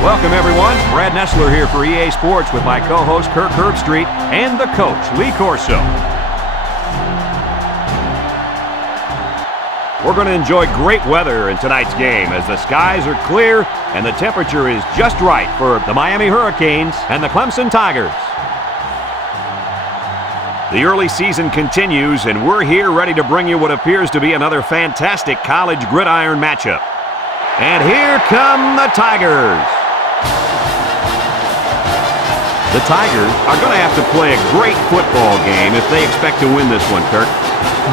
Welcome, everyone. Brad Nessler here for EA Sports with my co-host Kirk Herbstreit and the coach, Lee Corso. We're going to enjoy great weather in tonight's game as the skies are clear and the temperature is just right for the Miami Hurricanes and the Clemson Tigers. The early season continues, and we're here ready to bring you what appears to be another fantastic college gridiron matchup. And here come the Tigers. The Tigers are going to have to play a great football game if they expect to win this one, Kirk.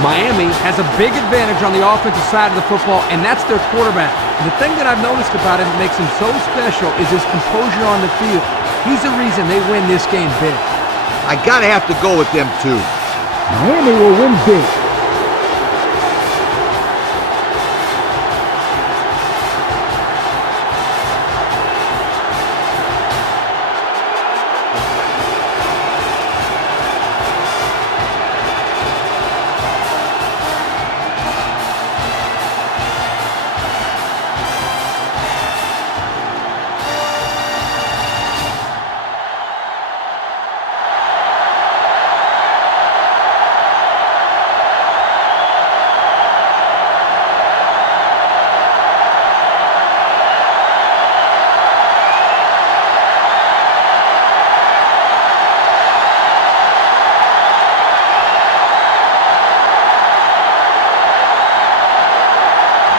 Miami has a big advantage on the offensive side of the football, and that's their quarterback. And the thing that I've noticed about him that makes him so special is his composure on the field. He's the reason they win this game big. I got to have to go with them, too. Miami will win big.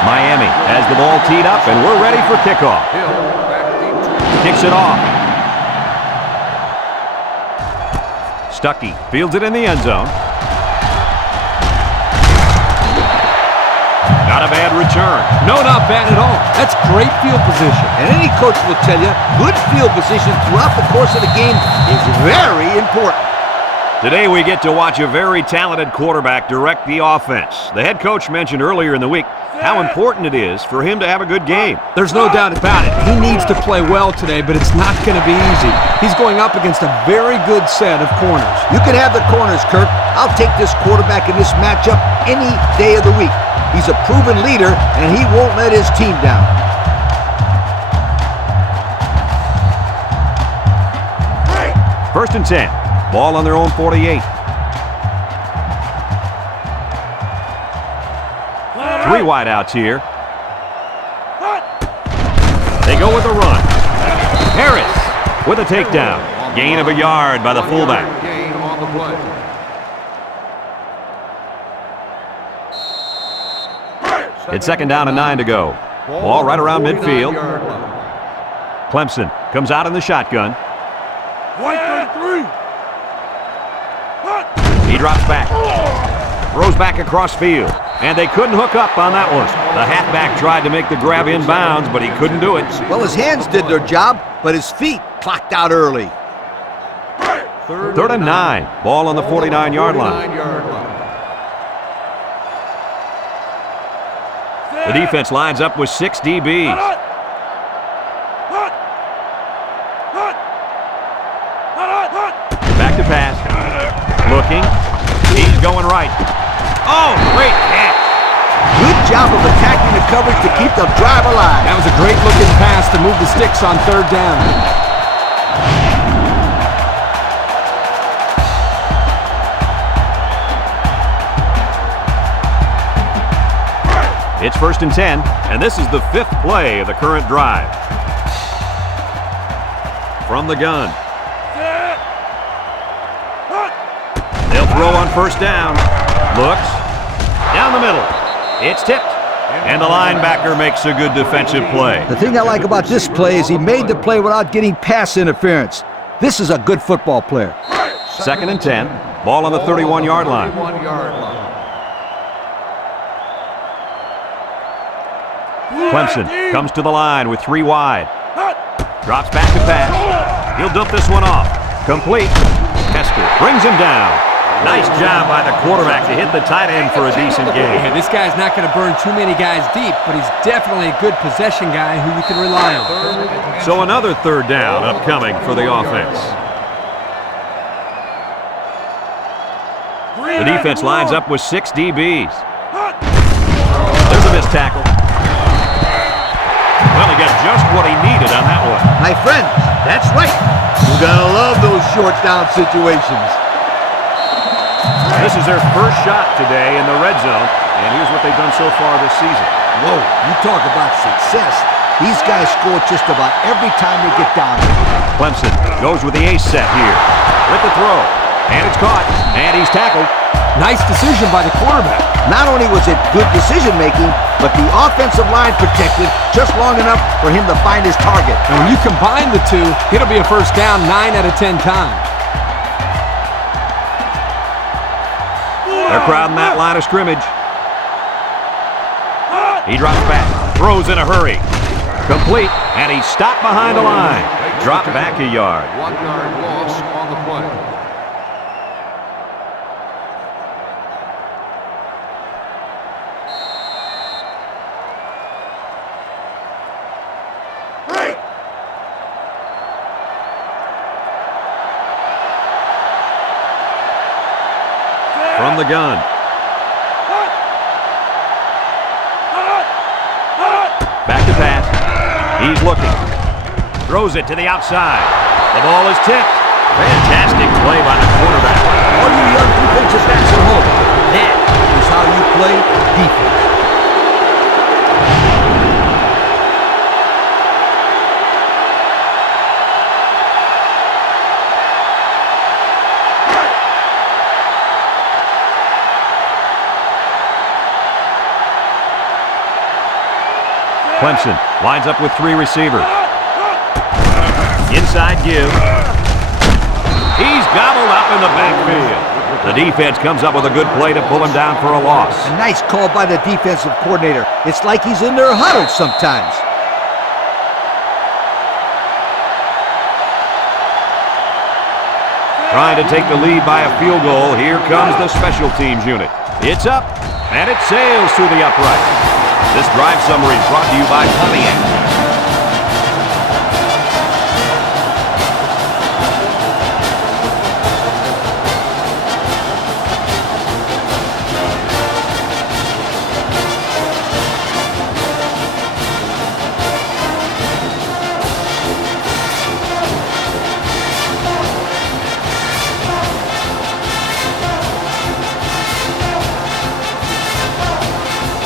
Miami has the ball teed up, and we're ready for kickoff. Kicks it off. Stuckey fields it in the end zone. Not a bad return. No, not bad at all. That's great field position. And any coach will tell you, good field position throughout the course of the game is very important. Today we get to watch a very talented quarterback direct the offense. The head coach mentioned earlier in the week how important it is for him to have a good game. There's no doubt about it. He needs to play well today, but it's not going to be easy. He's going up against a very good set of corners. You can have the corners, Kirk. I'll take this quarterback in this matchup any day of the week. He's a proven leader, and he won't let his team down. First and 10. Ball on their own 48. Three wideouts here. They go with a run. Harris with a takedown. Gain of a yard by the fullback. It's second down and 9 to go. Ball right around midfield. Clemson comes out in the shotgun. He drops back. Throws back across field. And they couldn't hook up on that one. The halfback tried to make the grab inbounds, but he couldn't do it. Well, his hands did their job, but his feet clocked out early. Third and 9. Ball on the 49-yard line. The defense lines up with 6 DBs. Back to pass. Looking. He's going right. Oh, great catch. Good job of attacking the coverage to keep the drive alive. That was a great looking pass to move the sticks on third down. It's first and 10, and this is the 5th play of the current drive. From the gun. They'll throw on first down. Looks. Down the middle. It's tipped. And the linebacker makes a good defensive play. The thing I like about this play is he made the play without getting pass interference. This is a good football player. Second and 10. Ball on the 31-yard line. Clemson comes to the line with 3 wide. Drops back to pass. He'll dump this one off. Complete. Hester brings him down. Nice job by the quarterback to hit the tight end for a decent game. Yeah, this guy's not going to burn too many guys deep, but he's definitely a good possession guy who you can rely on. So another third down upcoming for the offense. The defense lines up with 6 DBs. There's a missed tackle. Well, he got just what he needed on that one. My friends, that's right. You're going to love those short down situations. This is their first shot today in the red zone, and here's what they've done so far this season. Whoa, you talk about success. These guys score just about every time they get down there. Clemson goes with the ace set here. With the throw. And it's caught. And he's tackled. Nice decision by the quarterback. Not only was it good decision-making, but the offensive line protected just long enough for him to find his target. And when you combine the two, it'll be a first down 9 out of 10 times. They're crowding that line of scrimmage. He drops back. Throws in a hurry. Complete. And he's stopped behind the line. Drop back a yard. 1 yard loss on the play. From the gun. Back to pass. He's looking. Throws it to the outside. The ball is tipped. Fantastic play by the quarterback. All you young defensive backs at home, that is how you play defense. Clemson lines up with 3 receivers. Inside give. He's gobbled up in the backfield. The defense comes up with a good play to pull him down for a loss. A nice call by the defensive coordinator. It's like he's in their huddle sometimes. Trying to take the lead by a field goal. Here comes the special teams unit. It's up, and it sails through the upright. This drive summary is brought to you by Pontiac.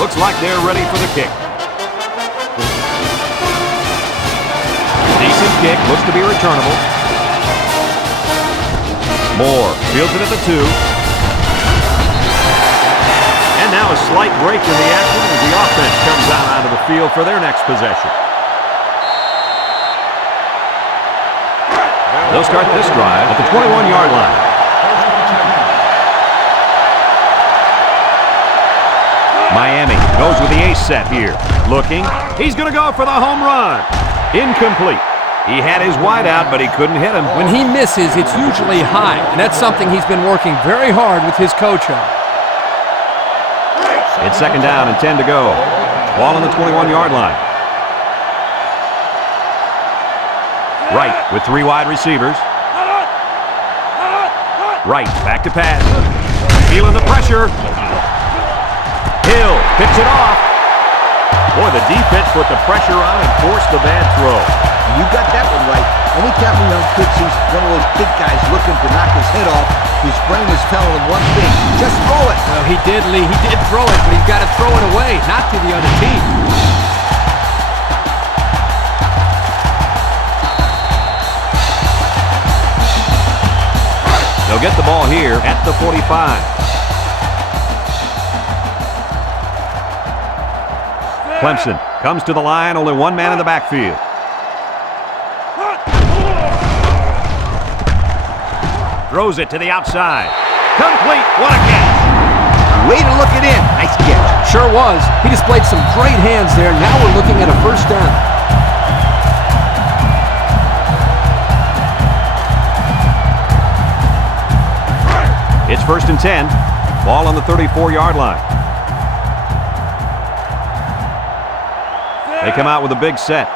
Looks like they're ready for the kick. Decent kick, looks to be returnable. Moore fields it at the 2. And now a slight break in the action as the offense comes out onto the field for their next possession. They'll start this drive at the 21-yard line. Miami goes with the ace set here. Looking. He's going to go for the home run. Incomplete. He had his wide out, but he couldn't hit him. When he misses, it's usually high, and that's something he's been working very hard with his coach on. It's second down and 10 to go. Ball on the 21-yard line. Wright with 3 wide receivers. Wright back to pass. Feeling the pressure. Hill picks it off. Boy, the defense put the pressure on and forced the bad throw. You got that one right. Anytime a young kid sees one of those big guys looking to knock his head off, his brain is telling him one thing: just throw it. Well, he did, Lee. He did throw it, but he's got to throw it away, not to the other team. They'll get the ball here at the 45. Clemson comes to the line, only 1 man in the backfield. Throws it to the outside. Complete. What a catch. Way to look it in. Nice catch. Sure was. He displayed some great hands there. Now we're looking at a first down. It's first and 10. Ball on the 34-yard line. They come out with a big set.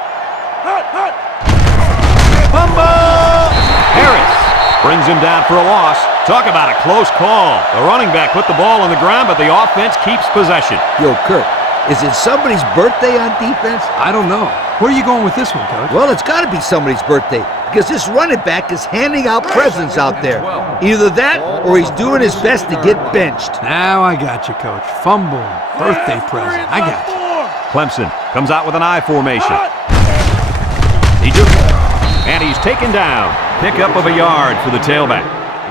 Fumble! Harris brings him down for a loss. Talk about a close call. The running back put the ball on the ground, but the offense keeps possession. Yo, Kurt, Is it somebody's birthday on defense? I don't know. Where are you going with this one, Coach? Well, it's got to be somebody's birthday because this running back is handing out presents out there. Either that or he's doing his best to get benched. Now I got you, Coach. Fumble, birthday present. I got you. Clemson comes out with an I formation. He just, and he's taken down. Pickup of a yard for the tailback.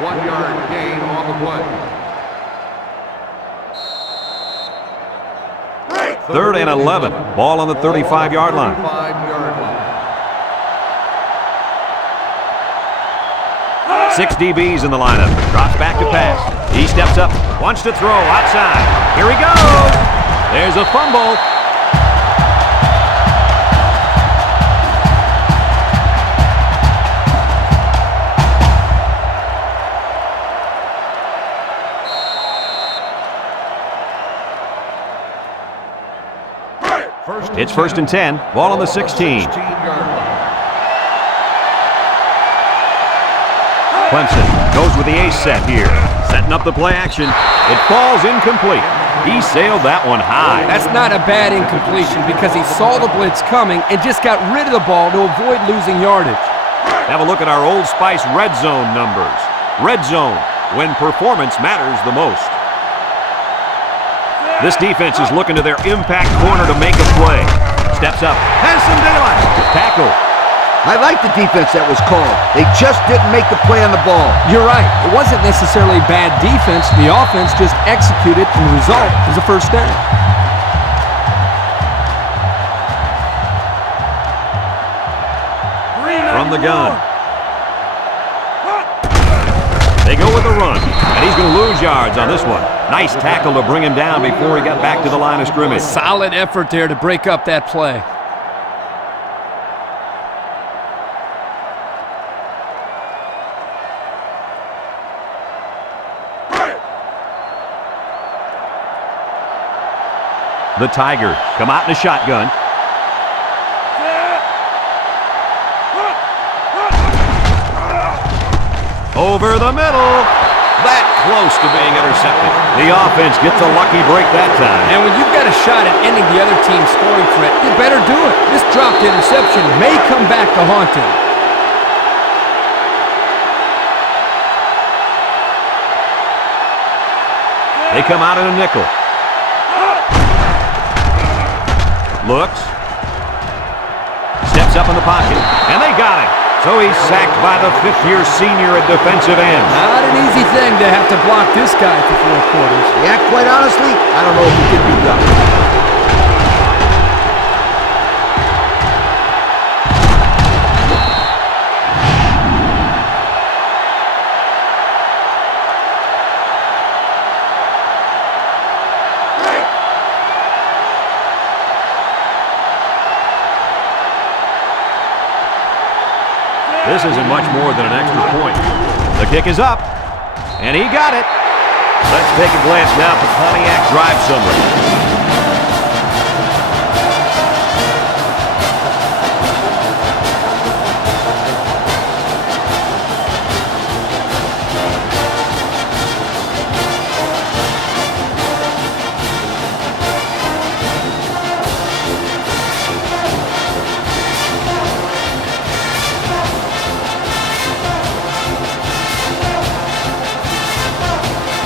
1 yard gain on the play. 3rd and 11. Ball on the 35-yard line. 35-yard line. 6 DBs in the lineup. Drops back to pass. He steps up, wants to throw outside. Here he goes. There's a fumble. It's 1st and 10. Ball on the 16. 16-yard line. Clemson goes with the ace set here. Setting up the play action. It falls incomplete. He sailed that one high. That's not a bad incompletion because he saw the blitz coming and just got rid of the ball to avoid losing yardage. Have a look at our Old Spice red zone numbers. Red zone, when performance matters the most. This defense is looking to their impact corner to make a play. Steps up, has some daylight. Tackle. I like the defense that was called. They just didn't make the play on the ball. You're right. It wasn't necessarily bad defense. The offense just executed, and the result is a first down. From the gun. They go with the run, and he's going to lose yards on this one. Nice tackle to bring him down before he got back to the line of scrimmage. Solid effort there to break up that play. The Tigers come out in a shotgun. Over the middle. That close to being intercepted. The offense gets a lucky break that time. And when you've got a shot at ending the other team's scoring threat, you better do it. This dropped interception may come back to haunt him. They come out in a nickel. Looks. Steps up in the pocket. And they got him. So he's sacked by the fifth-year senior at defensive end. Not an easy thing to have to block this guy for 4 quarters. Yeah, quite honestly, I don't know if it can be done. This isn't much more than an extra point. The kick is up, and he got it. Let's take a glance now at the Pontiac drive summary.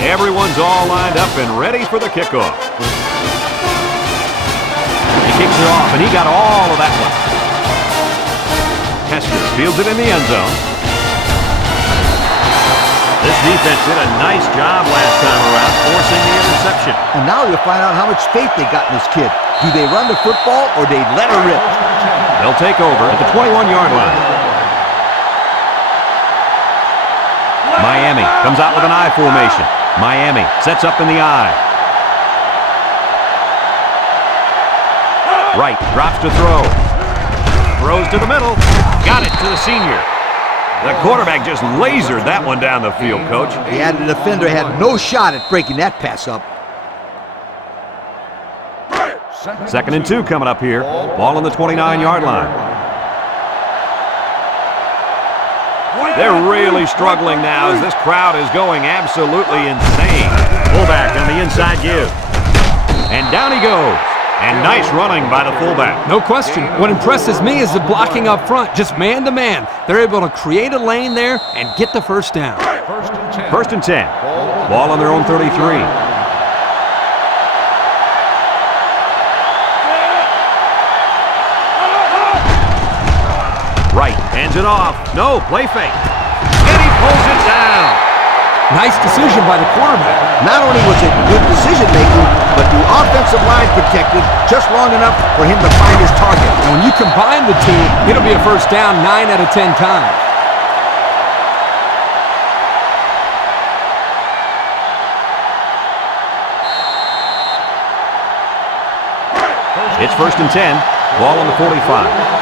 Everyone's all lined up and ready for the kickoff. He kicks it off, and he got all of that one. Hester fields it in the end zone. This defense did a nice job last time around, forcing the interception. And now you'll find out how much faith they got in this kid. Do they run the football or they let her rip? They'll take over at the 21-yard line. Miami comes out with an I formation. Miami sets up in the I. Right, drops to throw. Throws to the middle. Got it to the senior. The quarterback just lasered that one down the field, Coach. Yeah, the defender had no shot at breaking that pass up. 2nd and 2 coming up here. Ball on the 29-yard line. They're really struggling now as this crowd is going absolutely insane. Fullback on the inside give. And down he goes. And nice running by the fullback. No question. What impresses me is the blocking up front, just man-to-man. They're able to create a lane there and get the first down. First and 10. Ball on their own 33. Right, hands it off. No, play fake. And he pulls it down. Nice decision by the quarterback. Not only was it good decision-making, but the offensive line protected just long enough for him to find his target. And when you combine the two, it'll be a first down 9 out of 10 times. It's first and 10. Ball on the 45.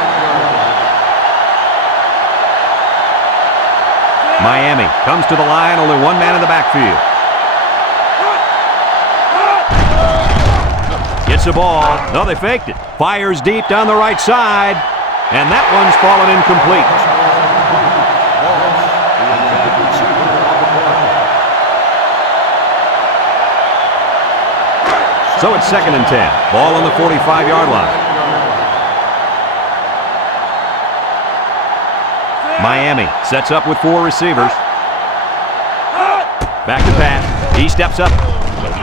Miami comes to the line, only one man in the backfield. Gets the ball. No, they faked it. Fires deep down the right side, and that one's fallen incomplete. So it's second and 10. Ball on the 45-yard line. Miami sets up with 4 receivers. Back to pass. He steps up.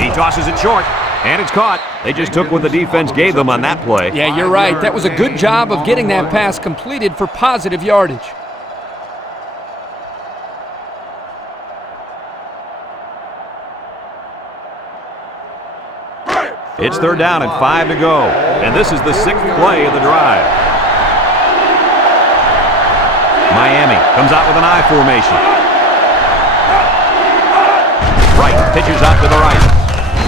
He tosses it short. And it's caught. They just took what the defense gave them on that play. Yeah, you're right. That was a good job of getting that pass completed for positive yardage. It's third down and 5 to go. And this is the 6th play of the drive. Miami comes out with an I formation. Right, pitches out to the right.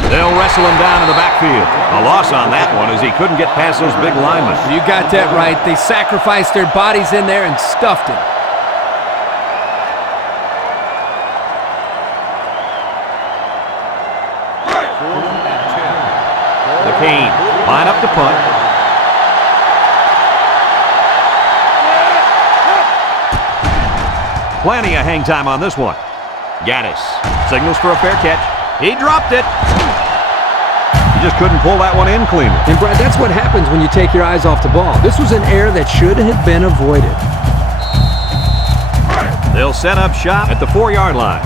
They'll wrestle him down in the backfield. A loss on that one as he couldn't get past those big linemen. You got that right. They sacrificed their bodies in there and stuffed him. The Cane line up to punt. Plenty of hang time on this one. Gaddis signals for a fair catch. He dropped it. He just couldn't pull that one in cleanly. And Brad, that's what happens when you take your eyes off the ball. This was an error that should have been avoided. They'll set up shop at the 4-yard line.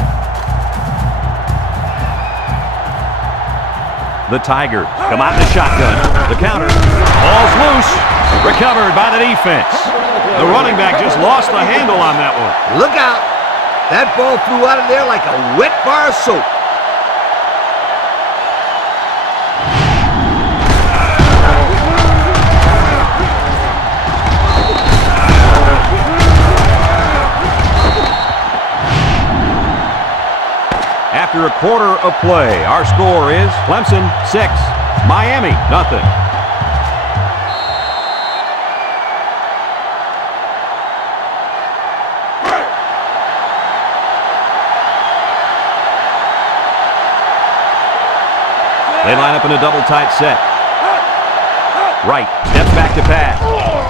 The Tigers come out in the shotgun. The counter. Ball's loose. Recovered by the defense. The running back just lost the handle on that one. Look out. That ball flew out of there like a wet bar of soap. After a quarter of play, our score is Clemson 6, Miami nothing. They line up in a double tight set. Right, steps back to pass.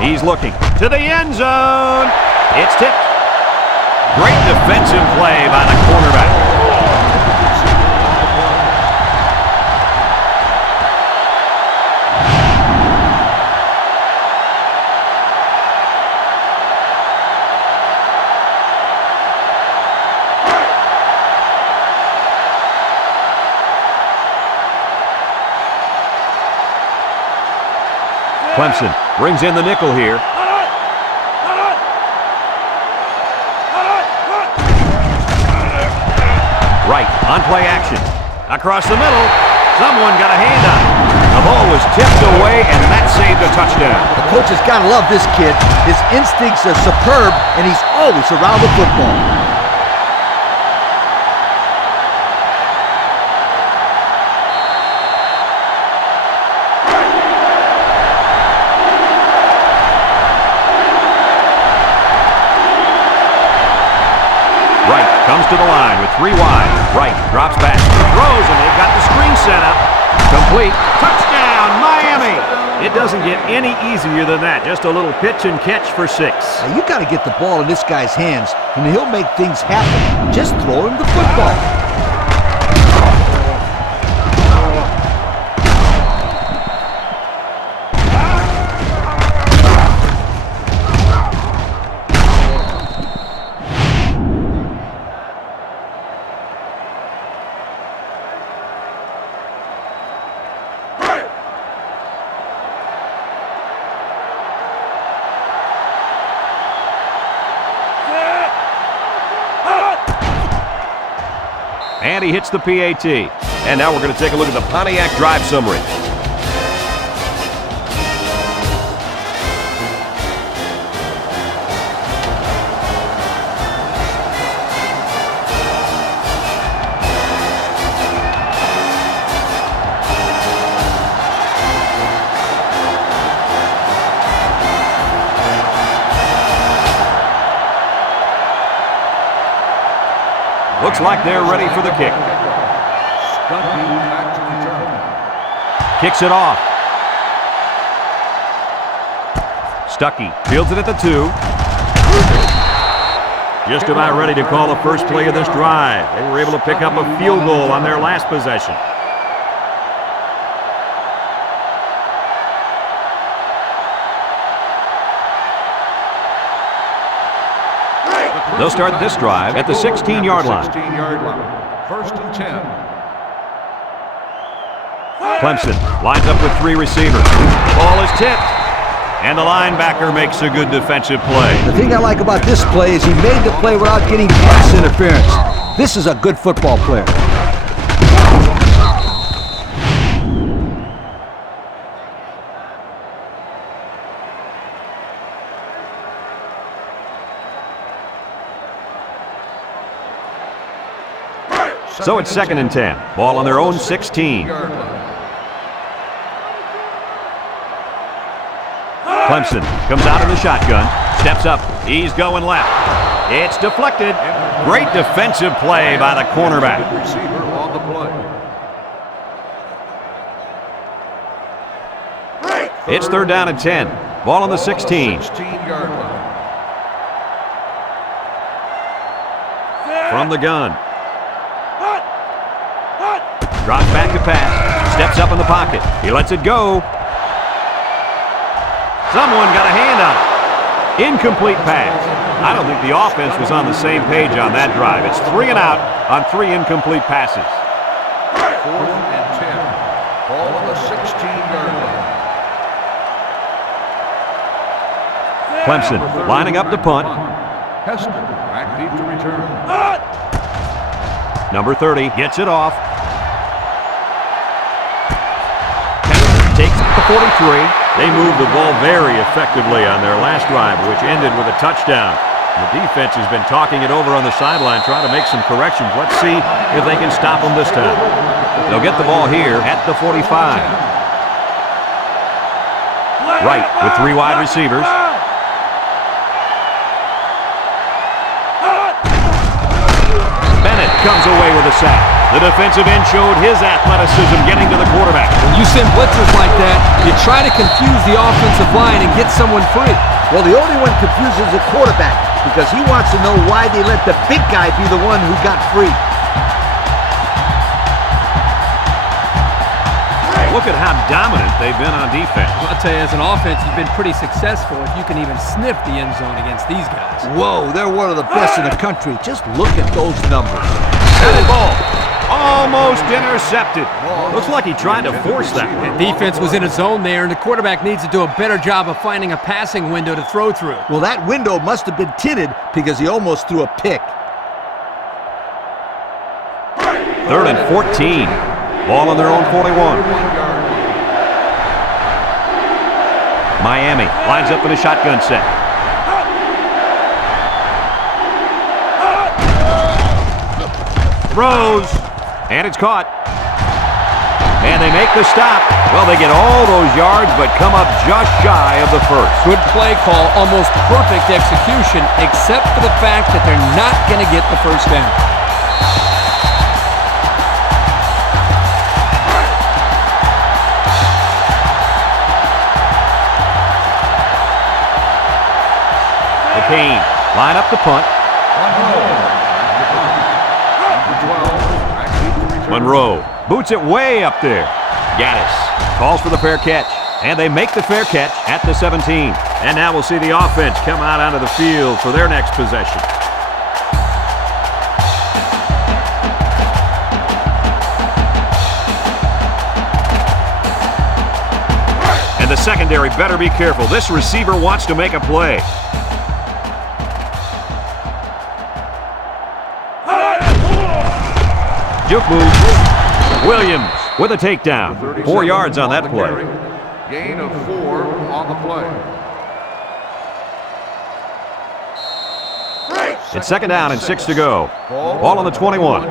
He's looking to the end zone. It's tipped. Great defensive play by the cornerback. Clemson brings in the nickel here. Right, on play action. Across the middle, someone got a hand on it. The ball was tipped away, and that saved a touchdown. The coach has got to love this kid. His instincts are superb, and he's always around the football. Comes to the line with 3 wide. Right, drops back, throws, and they've got the screen set up. Complete. Touchdown, Miami! It doesn't get any easier than that. Just a little pitch and catch for 6. Now you got to get the ball in this guy's hands, and he'll make things happen. Just throw him the football. And he hits the PAT. And now we're going to take a look at the Pontiac drive summary. Looks like they're ready for the kick. Kicks it off. Stuckey fields it at the 2. Just about ready to call the first play of this drive. They were able to pick up a field goal on their last possession. They'll start this drive at the 16-yard line. 1st and 10. Clemson lines up with 3 receivers. Ball is tipped. And the linebacker makes a good defensive play. The thing I like about this play is he made the play without getting pass interference. This is a good football player. So it's 2nd and 10. Ball on their own 16. Clemson comes out in the shotgun. Steps up. He's going left. It's deflected. Great defensive play by the cornerback. Receiver on the play. It's 3rd down and 10. Ball on the 16. 16-yard line. From the gun. Drops back to pass. Steps up in the pocket. He lets it go. Someone got a hand on it. Incomplete pass. I don't think the offense was on the same page on that drive. It's 3 and out on 3 incomplete passes. 4th and 10. Ball on the 16-yard line. Clemson lining up to punt. Hester back deep to return. Number 30 gets it off. Hester takes the 43. They moved the ball very effectively on their last drive, which ended with a touchdown. The defense has been talking it over on the sideline, trying to make some corrections. Let's see if they can stop them this time. They'll get the ball here at the 45. Right with 3 wide receivers. Bennett comes away with a sack. The defensive end showed his athleticism getting to the quarterback. When you send blitzers like that, you try to confuse the offensive line and get someone free. Well, the only one confused is the quarterback because he wants to know why they let the big guy be the one who got free. Look at how dominant they've been on defense. I'll tell you, as an offense, you've been pretty successful if you can even sniff the end zone against these guys. Whoa, they're one of the best in the country. Just look at those numbers. That ball almost intercepted. Looks like he tried to force that. The defense was in a zone there, and the quarterback needs to do a better job of finding a passing window to throw through. Well, that window must have been tinted because he almost threw a pick. 3rd and 14. Ball on their own 41. Miami lines up in a shotgun set. Throws. And it's caught. And they make the stop. Well, they get all those yards, but come up just shy of the first. Good play call, almost perfect execution, except for the fact that they're not going to get the first down. McCain line up to punt. Monroe boots it way up there. Gaddis calls for the fair catch, and they make the fair catch at the 17. And now we'll see the offense come out onto the field for their next possession. And the secondary better be careful. This receiver wants to make a play. juke move. Williams with a takedown. 4 yards on that play. Gain of 4 on the play. It's second down and 6 to go. Ball on the 21.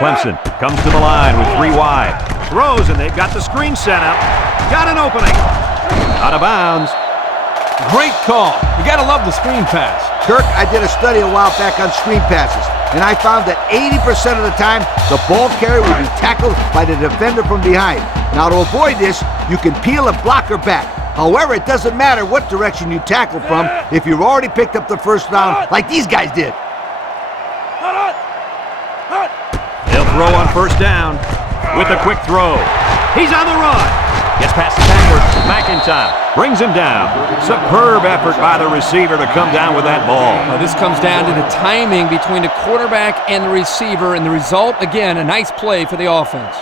Clemson comes to the line with 3 wide. Throws, and they've got the screen set up. Got an opening. Out of bounds. Great call. You got to love the screen pass. Kirk, I did a study a while back on screen passes, and I found that 80% of the time, the ball carrier will be tackled by the defender from behind. Now, to avoid this, you can peel a blocker back. However, it doesn't matter what direction you tackle from if you've already picked up the first down like these guys did. They'll throw on first down with a quick throw. He's on the run. Gets past the tackler. McIntyre brings him down. Superb effort by the receiver to come down with that ball. Well, this comes down to the timing between the quarterback and the receiver, and the result, again, a nice play for the offense.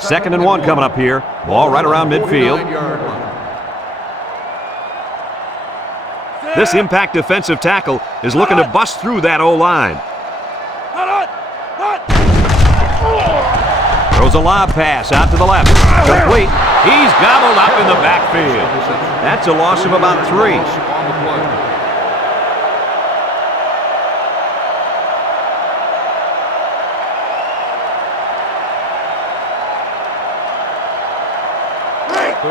Second and 1 coming up here. Ball right around midfield. This impact defensive tackle is looking to bust through that O-line. Throws a lob pass out to the left. Complete. He's gobbled up in the backfield. That's a loss of about 3.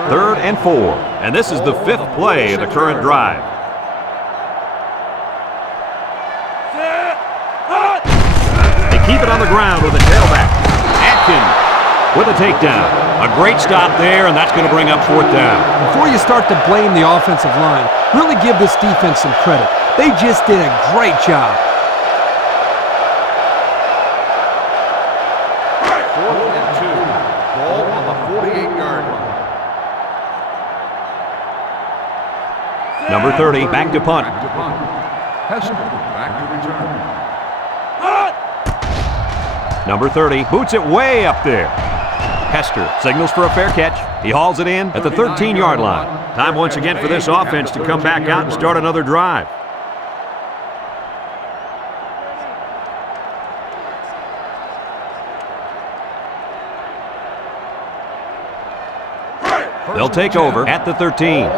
Third and 4. And this is the 5th play of the current drive. They keep it on the ground with a tailback. Atkins with a takedown. A great stop there, and that's going to bring up 4th down. Before you start to blame the offensive line, really give this defense some credit. They just did a great job. 4th and 2. Ball on the 48-yard line. Number 30, back to punt. Hester back to return. Number 30 boots it way up there. Hester signals for a fair catch. He hauls it in at the 13-yard line. Time once again for this offense to come back out and start another drive. They'll take over at the 13.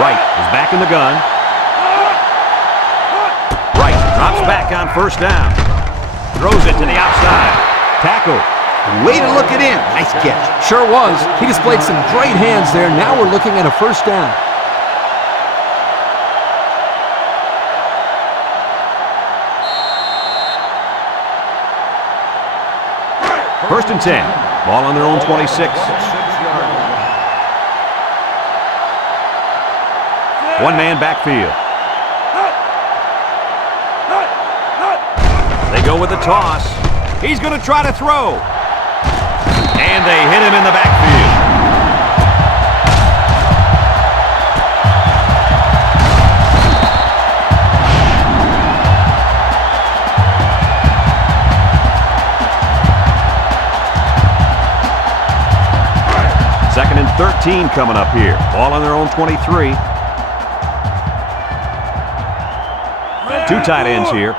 Wright is back in the gun. Wright drops back on first down. Throws it to the outside. Tackle. Way to look it in. Nice catch. Sure was. He displayed some great hands there. Now we're looking at a first down. First and 10. Ball on their own 26. One-man backfield. They go with the toss. He's going to try to throw. And they hit him in the backfield. Second and 13 coming up here. Ball on their own 23. 2 tight ends here.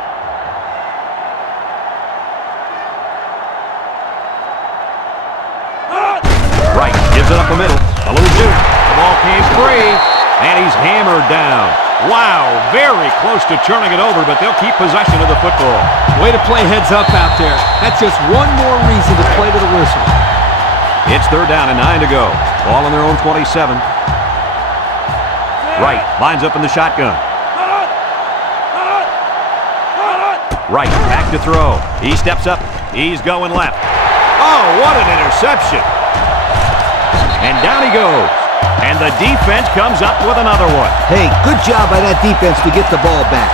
Wright gives it up the middle. A little juke. The ball came free, and he's hammered down. Wow, very close to turning it over, but they'll keep possession of the football. Way to play heads up out there. That's just one more reason to play to the whistle. It's third down and 9 to go. Ball on their own 27. Wright lines up in the shotgun. Wright back to throw. He steps up. He's going left. Oh, what an interception. And down he goes. And the defense comes up with another one. Hey, good job by that defense to get the ball back.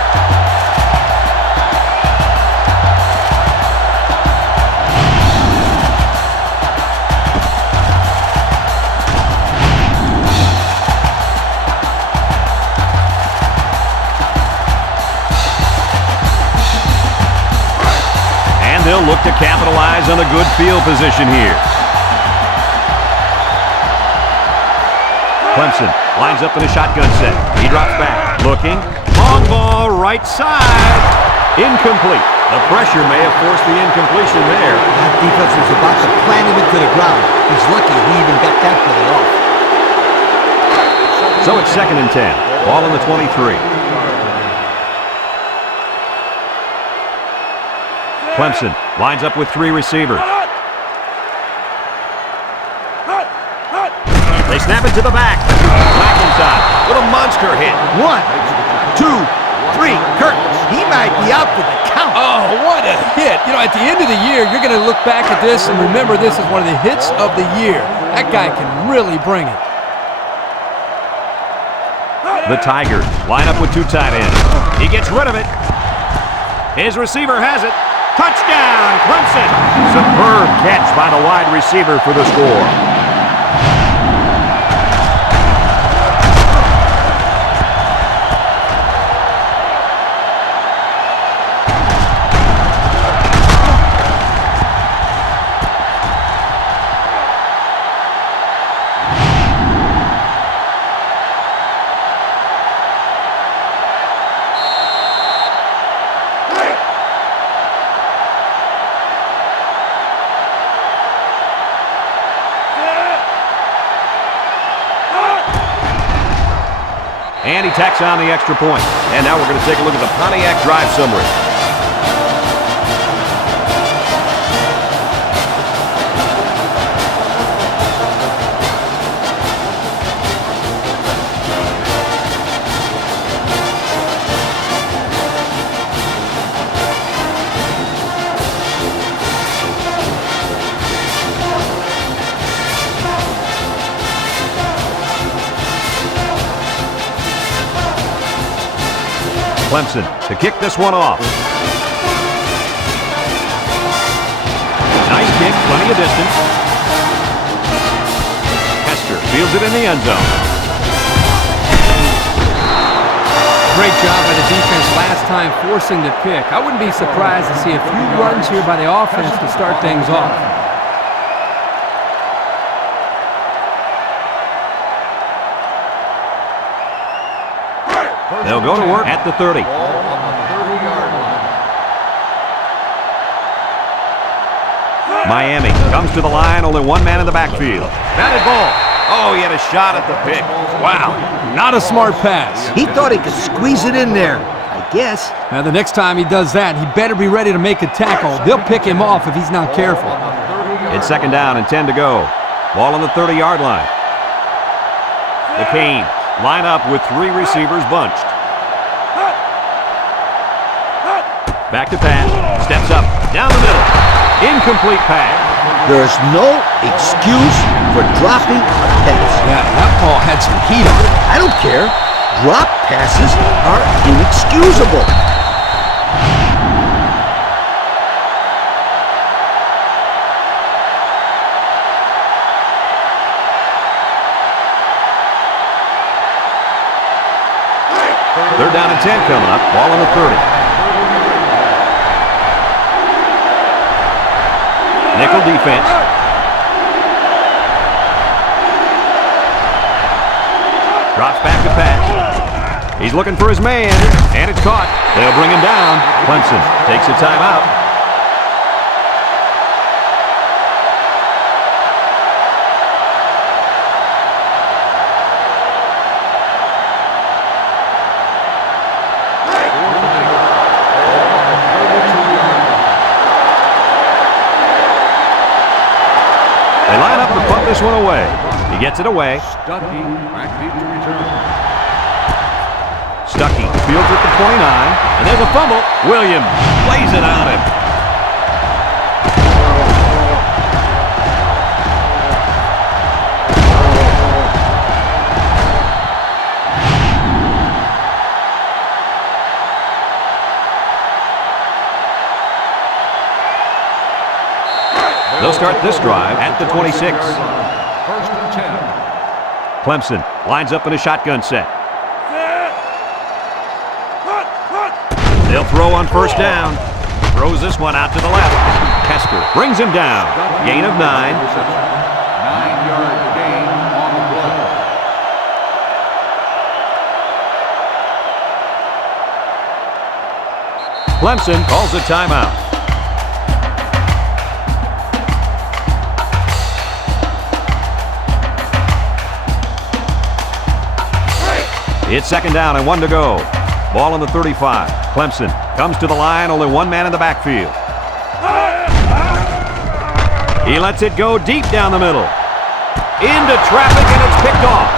They'll look look to capitalize on the good field position here. Clemson lines up in a shotgun set. He drops back. Looking. Long ball, right side. Incomplete. The pressure may have forced the incompletion there. That defense was about to plant him into the ground. He's lucky he even got that play off. So it's 2nd and 10. Ball on the 23. Clemson lines up with 3 receivers. They snap it to the back. McIntyre with a monster hit. 1, 2, 3. Kurt, he might be out for the count. Oh, what a hit. You know, at the end of the year, you're going to look back at this and remember this as one of the hits of the year. That guy can really bring it. The Tigers line up with 2 tight ends. He gets rid of it. His receiver has it. Touchdown, Clemson. Superb catch by the wide receiver for the score. And he tacks on the extra point. And now we're going to take a look at the Pontiac drive summary. Clemson to kick this one off. Nice kick, plenty of distance. Hester fields it in the end zone. Great job by the defense last time forcing the pick. I wouldn't be surprised to see a few runs here by the offense to start things off. They'll go to work at the 30. Ball on the 30-yard line. Miami comes to the line, only 1 man in the backfield. Batted ball. Oh, he had a shot at the pick. Wow. Not a smart pass. He thought he could squeeze it in there, I guess. Now, the next time he does that, he better be ready to make a tackle. They'll pick him off if he's not careful. It's 2nd down and 10 to go. Ball on the 30-yard line. The Canes line up with 3 receivers bunched. Back to pass. Steps up. Down the middle. Incomplete pass. There's no excuse for dropping a pass. Yeah, that ball had some heat on it. I don't care. Drop passes are inexcusable. Third down and 10 coming up. Ball on the 30. Nickel defense. Drops back to pass. He's looking for his man, and it's caught. They'll bring him down. Clemson takes a timeout. They line up to punt this one away. He gets it away. Stuckey back deep to return. Stuckey fields at the 29, and there's a fumble. Williams lays it on him. They'll start this drive at the 26. 1st and 10. Clemson lines up in a shotgun set. They'll throw on 1st down. Throws this one out to the left. Hester brings him down. Gain of 9. 9-yard gain on the play. Clemson calls a timeout. It's second down and 1 to go. Ball on the 35. Clemson comes to the line, only one man in the backfield. He lets it go deep down the middle. Into traffic, and it's picked off.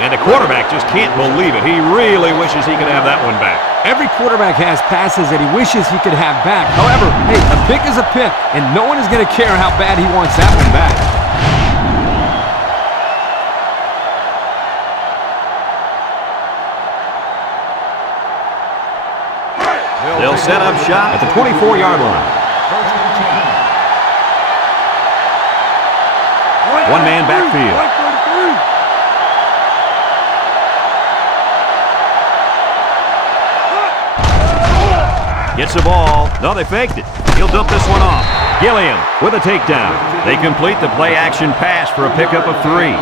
And the quarterback just can't believe it. He really wishes he could have that one back. Every quarterback has passes that he wishes he could have back. However, hey, a pick is a pick, and no one is going to care how bad he wants that one back. They'll set up shop at the 24-yard line. One man backfield. Gets the ball. No, they faked it. He'll dump this one off. Gilliam with a takedown. They complete the play-action pass for a pickup of 3.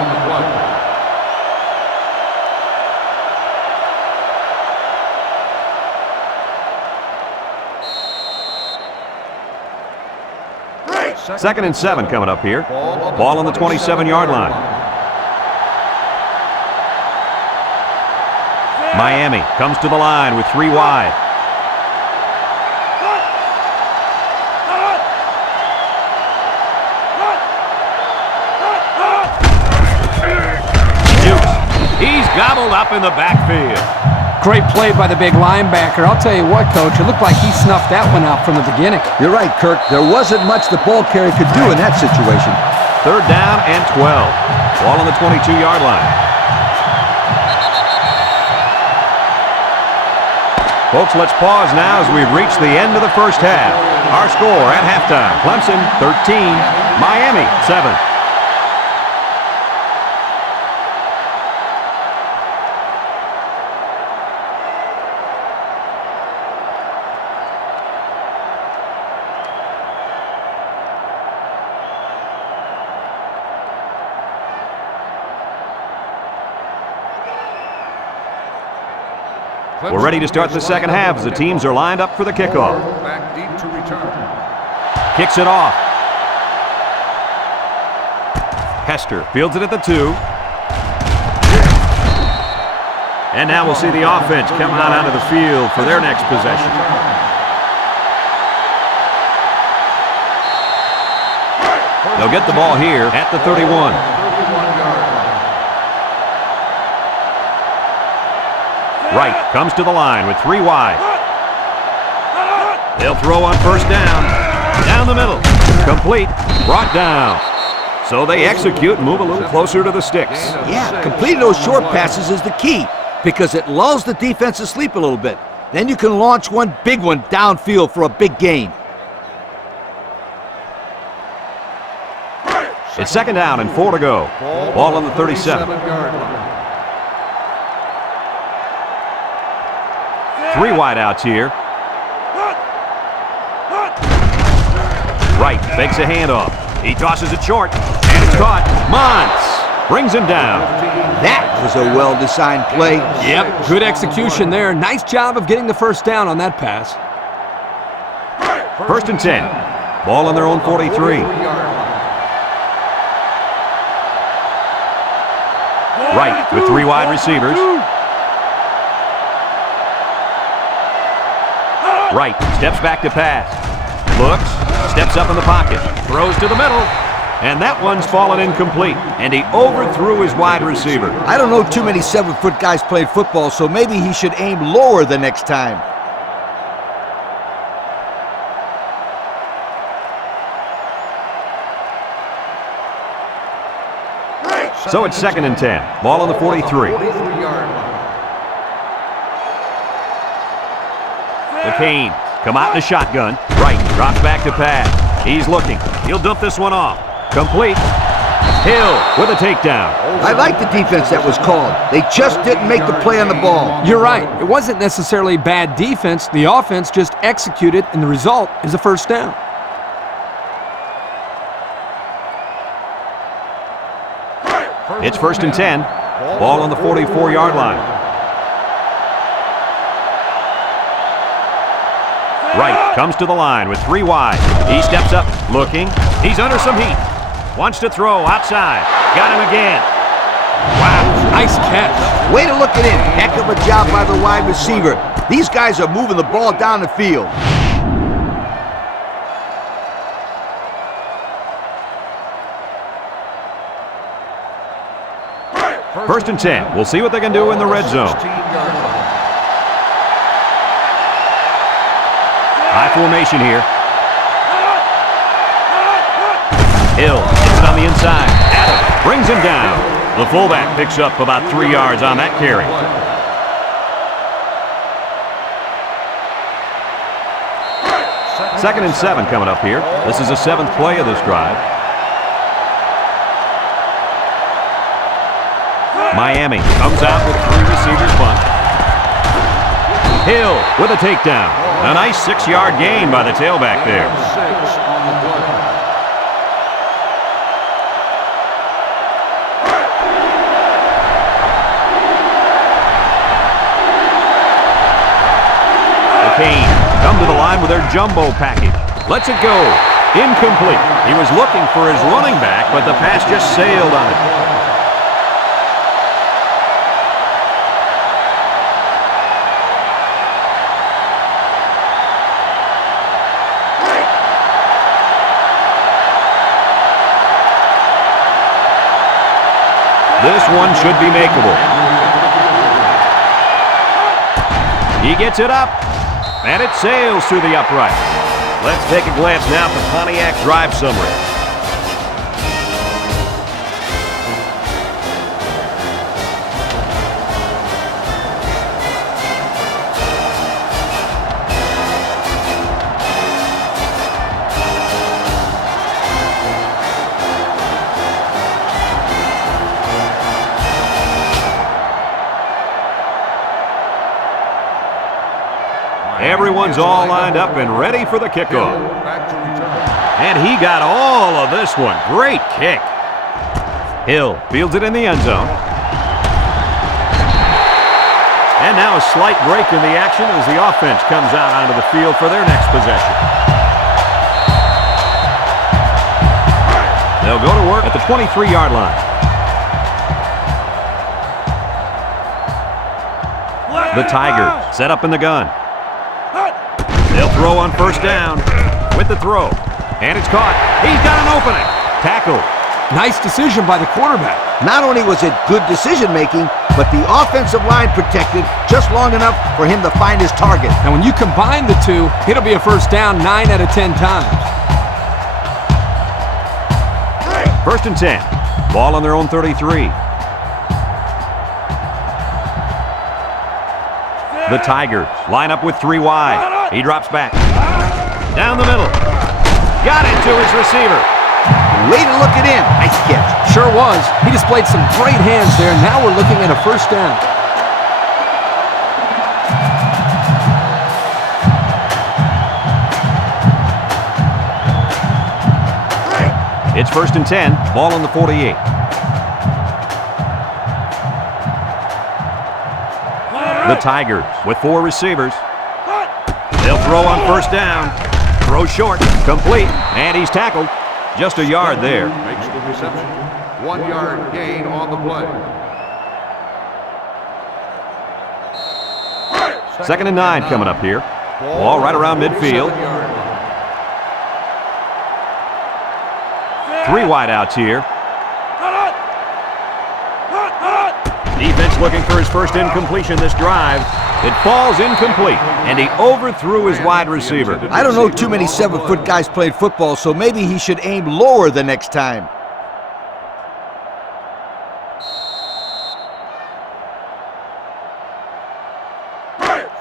Second and 7 coming up here. Ball on the 27-yard line. Miami comes to the line with 3 wide. He's gobbled up in the backfield. Great play by the big linebacker. I'll tell you what, Coach, it looked like he snuffed that one out from the beginning. You're right, Kirk. There wasn't much the ball carrier could do in that situation. Third down and 12. Ball on the 22-yard line. Folks, let's pause now as we've reached the end of the first half. Our score at halftime, Clemson 13, Miami 7. We're ready to start the second half as the teams are lined up for the kickoff. Back deep to return. Kicks it off. Hester fields it at the 2. And now we'll see the offense come out onto the field for their next possession. They'll get the ball here at the 31. Wright comes to the line with 3 wide. They'll throw on first down. Down the middle. Complete. Brought down. So they execute and move a little closer to the sticks. Yeah, completing those short passes is the key because it lulls the defense to sleep a little bit. Then you can launch one big one downfield for a big gain. It's second down and 4 to go. Ball on the 37. 3 wide outs here. Wright fakes a handoff. He tosses it short, and it's caught. Mons brings him down. That was a well-designed play. Yep, good execution there. Nice job of getting the first down on that pass. First and 10. Ball on their own 43. Wright with 3 wide receivers. Wright steps back to pass. Looks, steps up in the pocket, throws to the middle, and that one's fallen incomplete, and he overthrew his wide receiver. I don't know too many 7-foot guys playing football, so maybe he should aim lower the next time. So it's second and 10. Ball on the 43. The Canes come out in a shotgun. Wright drops back to pass. He's looking. He'll dump this one off. Complete. Hill with a takedown. I like the defense that was called. They just didn't make the play on the ball. You're right. It wasn't necessarily bad defense. The offense just executed, and the result is a first down. It's 1st and 10. Ball on the 44-yard line. Wright comes to the line with 3 wide. He steps up, looking. He's under some heat. Wants to throw outside. Got him again. Wow, nice catch. Way to look it in. Heck of a job by the wide receiver. These guys are moving the ball down the field. First and 10. We'll see what they can do in the red zone. High formation here. Hill gets it on the inside. Adams brings him down. The fullback picks up about 3 yards on that carry. Second and 7 coming up here. This is the 7th play of this drive. Miami comes out with 3 receivers bunt. Hill with a takedown. A nice 6-yard gain by the tailback there. 6 on the play. The Canes come to the line with their jumbo package. Lets it go. Incomplete. He was looking for his running back, but the pass just sailed on it. This one should be makeable. He gets it up, and it sails through the upright. Let's take a glance now at the Pontiac drive summary. Everyone's all lined up and ready for the kickoff. And he got all of this one. Great kick. Hill fields it in the end zone. And now a slight break in the action as the offense comes out onto the field for their next possession. They'll go to work at the 23-yard line. The Tigers set up in the gun. They'll throw on first down with the throw. And it's caught. He's got an opening. Tackle. Nice decision by the quarterback. Not only was it good decision-making, but the offensive line protected just long enough for him to find his target. And when you combine the two, it'll be a first down 9 out of 10 times. First and 10. Ball on their own 33. The Tigers line up with 3 wide. He drops back. Down the middle. Got it to his receiver. Way to look it in. Nice catch. Sure was. He displayed some great hands there. Now we're looking at a first down. It's first and 10. Ball on the 48. The Tigers with 4 receivers. They'll throw on first down. Throw short. Complete. And he's tackled. Just a yard there. Makes the reception. 1-yard gain on the play. Second and 9 coming up here. Ball right around midfield. 3 wideouts here. Defense looking for his first incompletion this drive. It falls incomplete, and he overthrew his wide receiver. I don't know too many 7-foot guys playing football, so maybe he should aim lower the next time.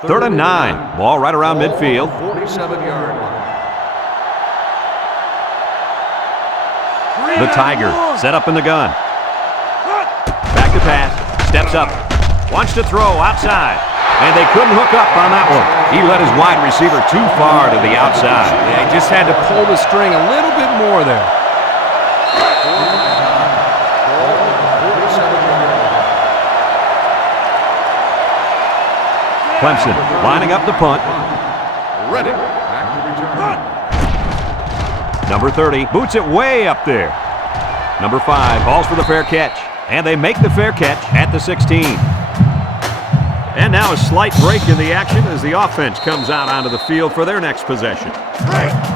Third and 9. Ball right around midfield. 47-yard line. The Tigers set up in the gun. Back to pass. Steps up. Wants to throw outside. And they couldn't hook up on that one. He led his wide receiver too far to the outside. Yeah, he just had to pull the string a little bit more there. Clemson lining up the punt. Ready. Back to return. Number 30 boots it way up there. Number 5 calls for the fair catch. And they make the fair catch at the 16. And now a slight break in the action as the offense comes out onto the field for their next possession.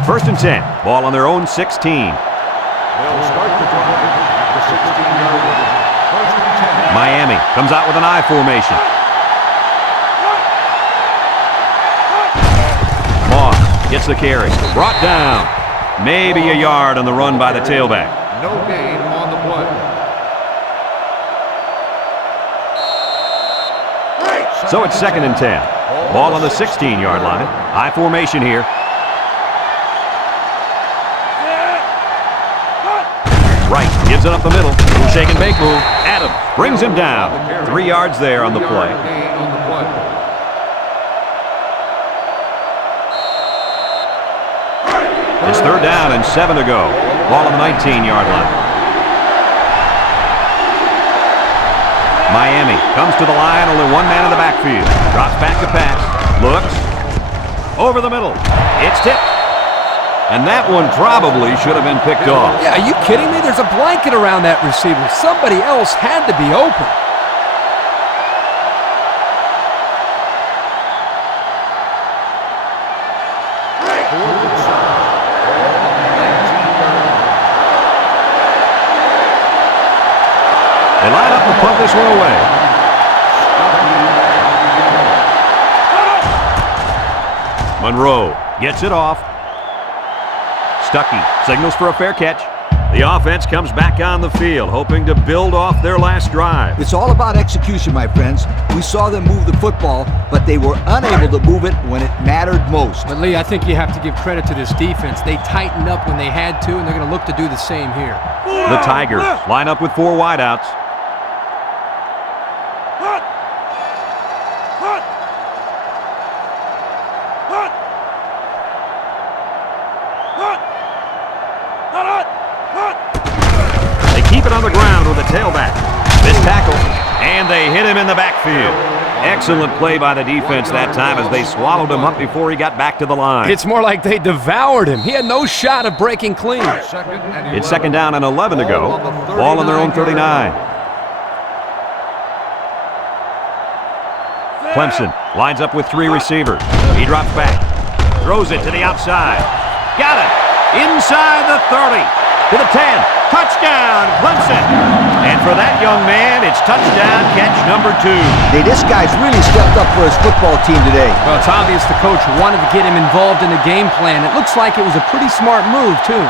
First and 10. Ball on their own 16. They'll start the drive at the 16-yard line. First and 10. Miami comes out with an I formation. Moss gets the carry. Brought down. Maybe a yard on the run by the tailback. No gain on the play. So it's second and 10. Ball on the 16-yard line. I formation here. Wright gives it up the middle. Shake and bake move. Adams brings him down. 3 yards there on the play. It's third down and 7 to go. Ball on the 19-yard line. Miami comes to the line, only one man in the backfield. Drops back to pass. Looks. Over the middle. It's tipped. And that one probably should have been picked off. Yeah, are you kidding me? There's a blanket around that receiver. Somebody else had to be open. They line up and punt this one away. Monroe gets it off. Stuckey signals for a fair catch. The offense comes back on the field, hoping to build off their last drive. It's all about execution, my friends. We saw them move the football, but they were unable to move it when it mattered most. But, Lee, I think you have to give credit to this defense. They tightened up when they had to, and they're going to look to do the same here. The Tigers line up with 4 wideouts. Keep it on the ground with a tailback. This tackle, and they hit him in the backfield. Excellent play by the defense that time as they swallowed him up before he got back to the line. It's more like they devoured him. He had no shot of breaking clean. It's second down and 11 to go. Ball on their own 39. Clemson lines up with 3 receivers. He drops back. Throws it to the outside. Got it. Inside the 30. To the 10. Touchdown, Clemson. And for that young man, it's touchdown catch number 2. Hey, this guy's really stepped up for his football team today. Well, it's obvious the coach wanted to get him involved in the game plan. It looks like it was a pretty smart move, too.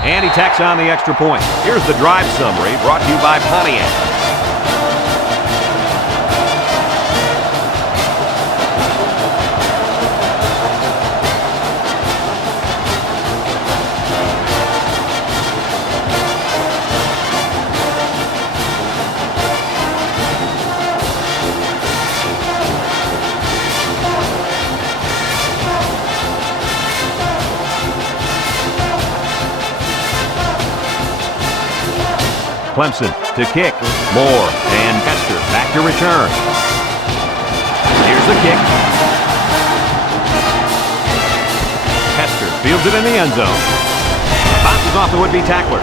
And he tacks on the extra point. Here's the drive summary brought to you by Pontiac. Clemson to kick. Moore and Kester back to return. Here's the kick. Kester fields it in the end zone. Bounces off the would-be tackler.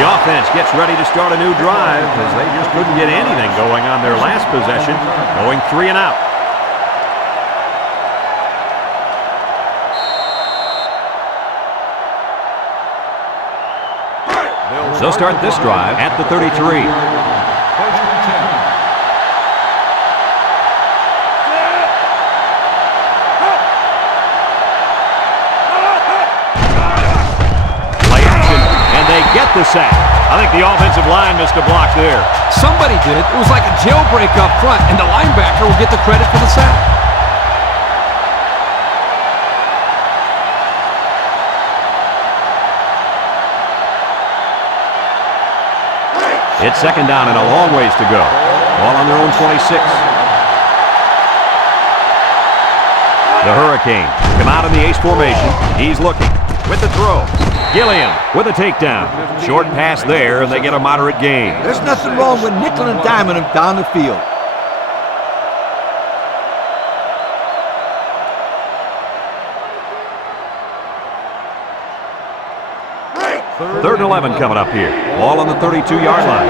The offense gets ready to start a new drive as they just couldn't get anything going on their last possession, going 3 and out. They'll start this drive at the 33. First and 10. Play action, and they get the sack. I think the offensive line missed a block there. Somebody did. It was like a jailbreak up front, and the linebacker will get the credit for the sack. It's second down and a long ways to go. Ball on their own 26. The Hurricanes come out in the ace formation. He's looking with the throw. Gilliam with a takedown. Short pass there, and they get a moderate gain. There's nothing wrong with nickel and diming him down the field. Third and 11 coming up here. Ball on the 32-yard line.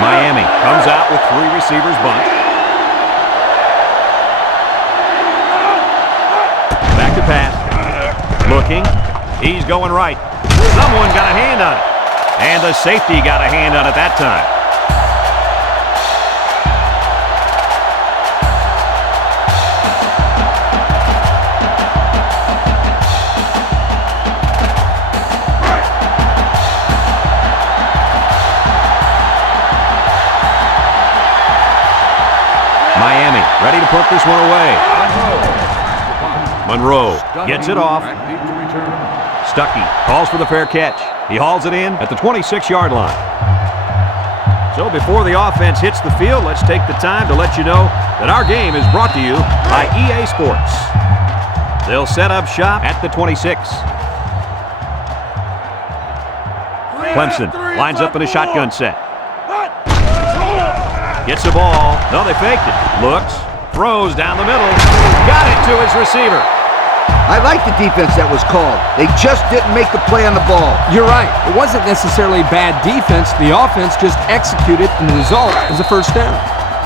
Miami comes out with 3 receivers bunch. Back to pass. Looking. He's going right. Someone got a hand on it. And the safety got a hand on it that time. Miami ready to put this one away. Monroe gets it off. Stuckey calls for the fair catch. He hauls it in at the 26-yard line. So before the offense hits the field, let's take the time to let you know that our game is brought to you by EA Sports. They'll set up shop at the 26. Clemson lines up in a shotgun set. Gets the ball. No, they faked it. Looks. Throws down the middle. Got it to his receiver. I like the defense that was called. They just didn't make the play on the ball. You're right. It wasn't necessarily bad defense. The offense just executed, and the result is a first down.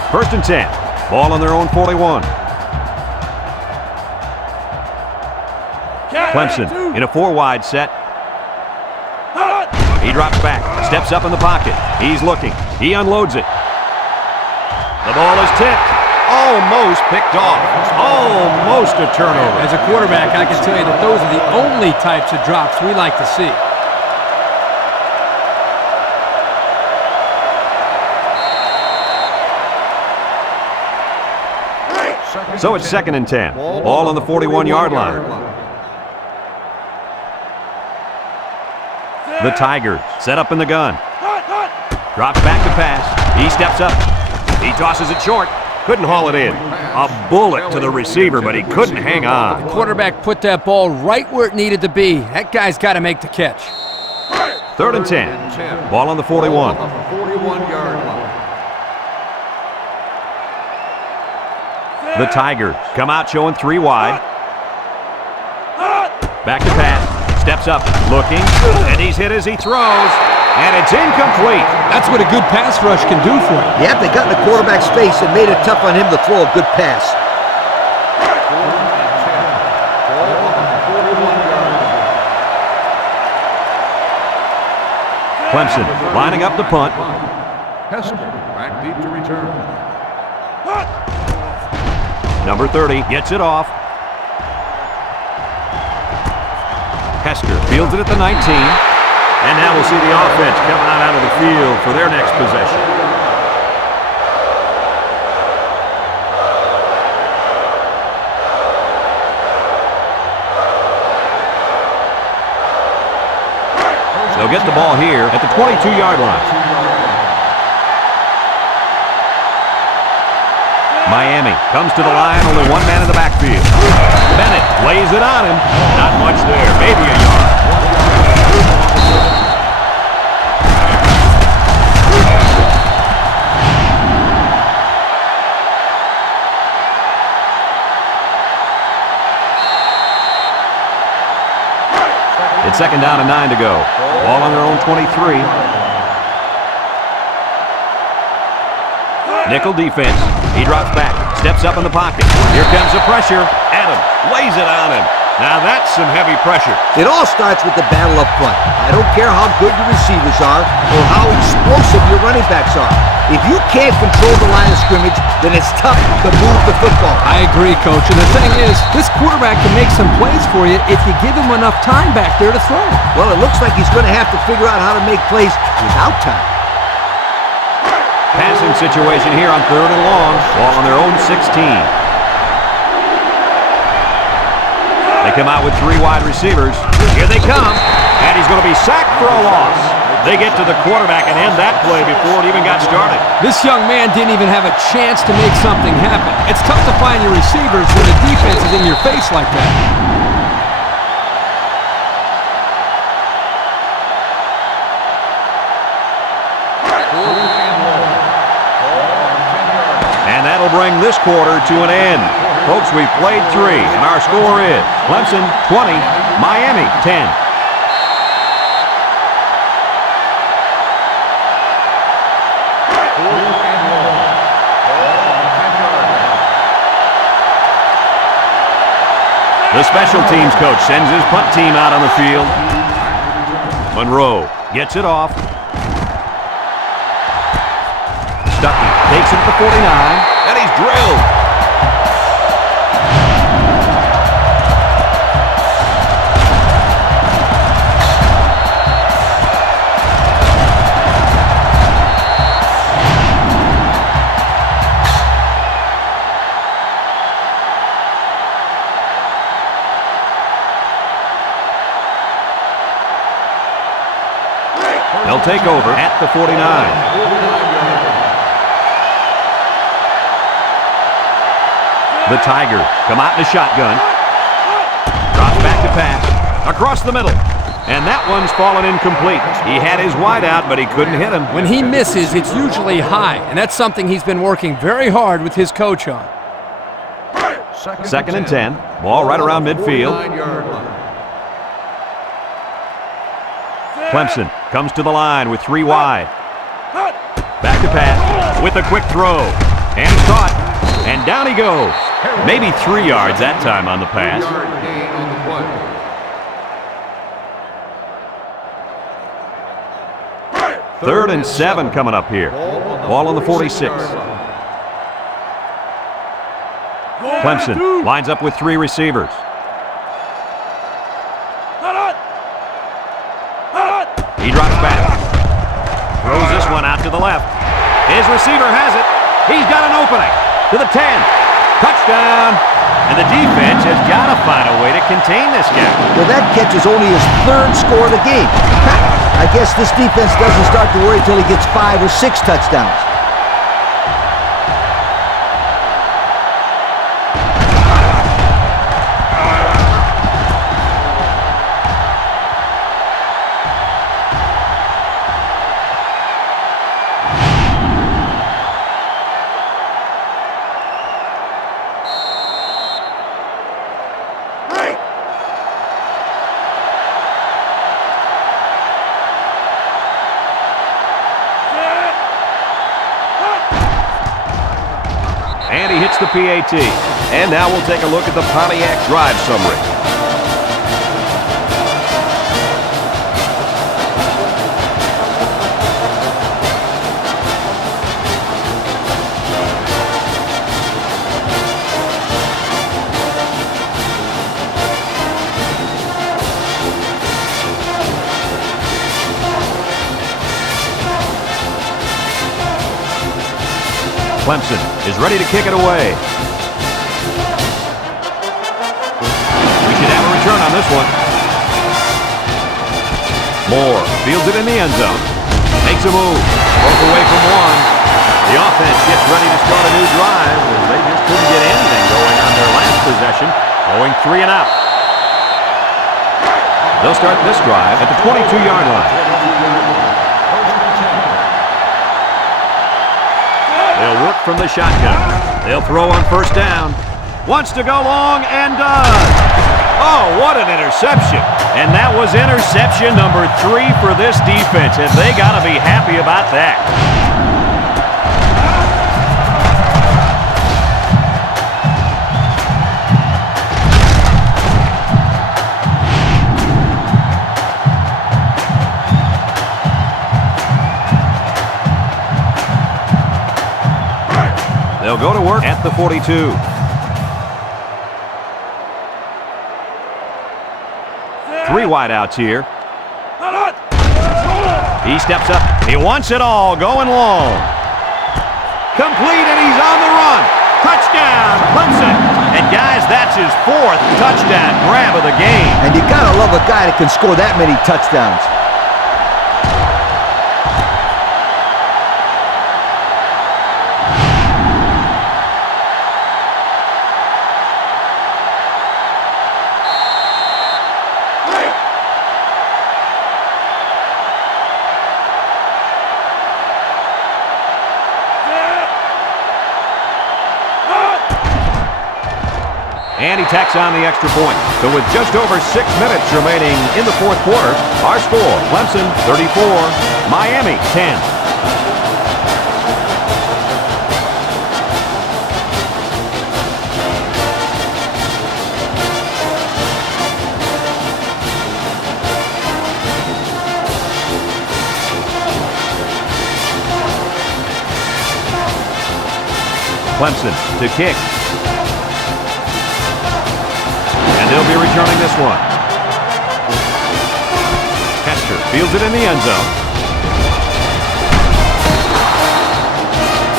First and 10. Ball on their own 41. Clemson in a 4-wide set. He drops back. Steps up in the pocket. He's looking. He unloads it. The ball is tipped. Almost picked off. Almost a turnover. As a quarterback, I can tell you that those are the only types of drops we like to see. So it's second and 10. Ball on the 41-yard line. The Tigers set up in the gun. Drops back to pass. He steps up. He tosses it short. Couldn't haul it in. A bullet to the receiver, but he couldn't hang on. The quarterback put that ball right where it needed to be. That guy's got to make the catch. Third and 10. Ball on the 41. The Tigers come out showing 3 wide. Back to pass. Steps up. Looking. And he's hit as he throws. And it's incomplete. That's what a good pass rush can do for you. Yep, they got in the quarterback's face and made it tough on him to throw a good pass. Clemson lining up the punt. Hester back deep to return. Number 30 gets it off. Hester fields it at the 19. And now we'll see the offense coming out of the field for their next possession. They'll get the ball here at the 22-yard line. Miami comes to the line, only one man in the backfield. Bennett lays it on him. Not much there, maybe a yard. It's second down and 9 to go. Ball on their own 23. Nickel defense. He drops back. Steps up in the pocket. Here comes the pressure. Adams lays it on him. Now that's some heavy pressure. It all starts with the battle up front. I don't care how good your receivers are or how explosive your running backs are. If you can't control the line of scrimmage, then it's tough to move the football. I agree, Coach. And the thing is, this quarterback can make some plays for you if you give him enough time back there to throw. Well, it looks like he's going to have to figure out how to make plays without time. Passing situation here on third and long. Ball on their own 16. They come out with 3 wide receivers. Here they come. And he's going to be sacked for a loss. They get to the quarterback and end that play before it even got started. This young man didn't even have a chance to make something happen. It's tough to find your receivers when the defense is in your face like that. And that'll bring this quarter to an end. Folks, we've played 3, and our score is Clemson 20, Miami 10. The special teams coach sends his punt team out on the field. Monroe gets it off. Stuckey takes it to the 49, and he's drilled. They'll take over at the 49. The Tigers come out in a shotgun. Drops back to pass. Across the middle. And that one's fallen incomplete. He had his wide out, but he couldn't hit him. When he misses, it's usually high, and that's something he's been working very hard with his coach on. Second and 10. Ball right around midfield. Clemson comes to the line with 3 wide. Back to pass with a quick throw. And he's caught. And down he goes. Maybe 3 yards that time on the pass. Third and 7 coming up here. Ball on the 46. Clemson lines up with 3 receivers. He drops back. Throws this one out to the left. His receiver has it. He's got an opening. To the 10. Touchdown. And the defense has got to find a way to contain this guy. Well, that catch is only his 3rd score of the game. I guess this defense doesn't start to worry until he gets 5 or 6 touchdowns. And he hits the PAT. And now we'll take a look at the Pontiac drive summary. Clemson is ready to kick it away. We should have a return on this one. Moore fields it in the end zone. Makes a move. Broke away from one. The offense gets ready to start a new drive as they just couldn't get anything going on their last possession, going 3 and out. They'll start this drive at the 22-yard line. They'll work from the shotgun. They'll throw on first down. Wants to go long and does. Oh, what an interception. And that was interception number 3 for this defense, and they got to be happy about that. They'll go to work at the 42. Three wideouts here. He steps up. He wants it all, going long. Complete, and he's on the run. Touchdown, Clemson. And guys, That's his 4th touchdown grab of the game. And you gotta love a guy that can score that many touchdowns. And he tacks on the extra point. So with just over 6 minutes remaining in the 4th quarter, our score, Clemson 34, Miami 10. Clemson to kick. They'll be returning this one. Hester fields it in the end zone.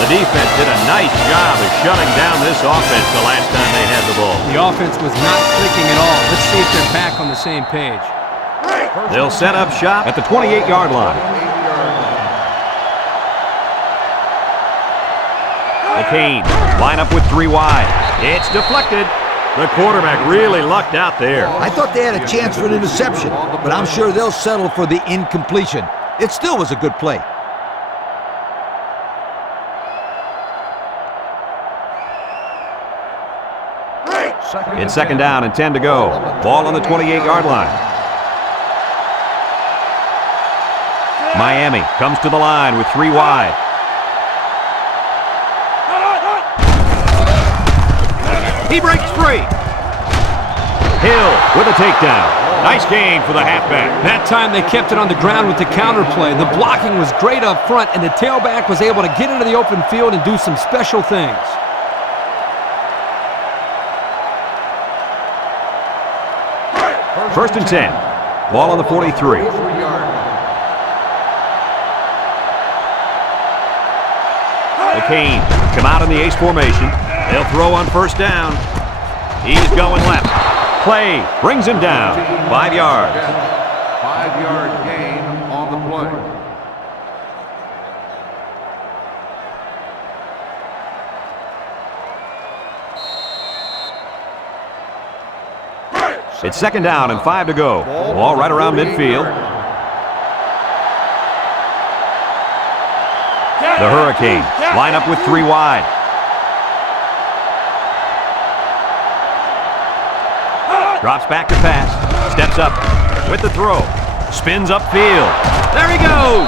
The defense did a nice job of shutting down this offense the last time they had the ball. The offense was not clicking at all. Let's see if they're back on the same page. They'll set up shop at the 28-yard line. McCain line up with 3 wide. It's deflected. The quarterback really lucked out there. I thought they had a chance for an interception, but I'm sure they'll settle for the incompletion. It still was a good play. It's 2nd down and 10 to go. Ball on the 28-yard line. Miami comes to the line with 3 wide. He breaks free. Hill with a takedown. Nice gain for the halfback. That time they kept it on the ground with the counter play. The blocking was great up front, and the tailback was able to get into the open field and do some special things. First and 10. Ball on the 43. McCain come out in the ace formation. They'll throw on 1st down. He's going left. Play brings him down. 5 yards. 5-yard gain on the play. It's 2nd down and 5 to go. Ball right around midfield. The Hurricanes line up with 3 wide. Drops back to pass. Steps up with the throw. Spins upfield. There he goes.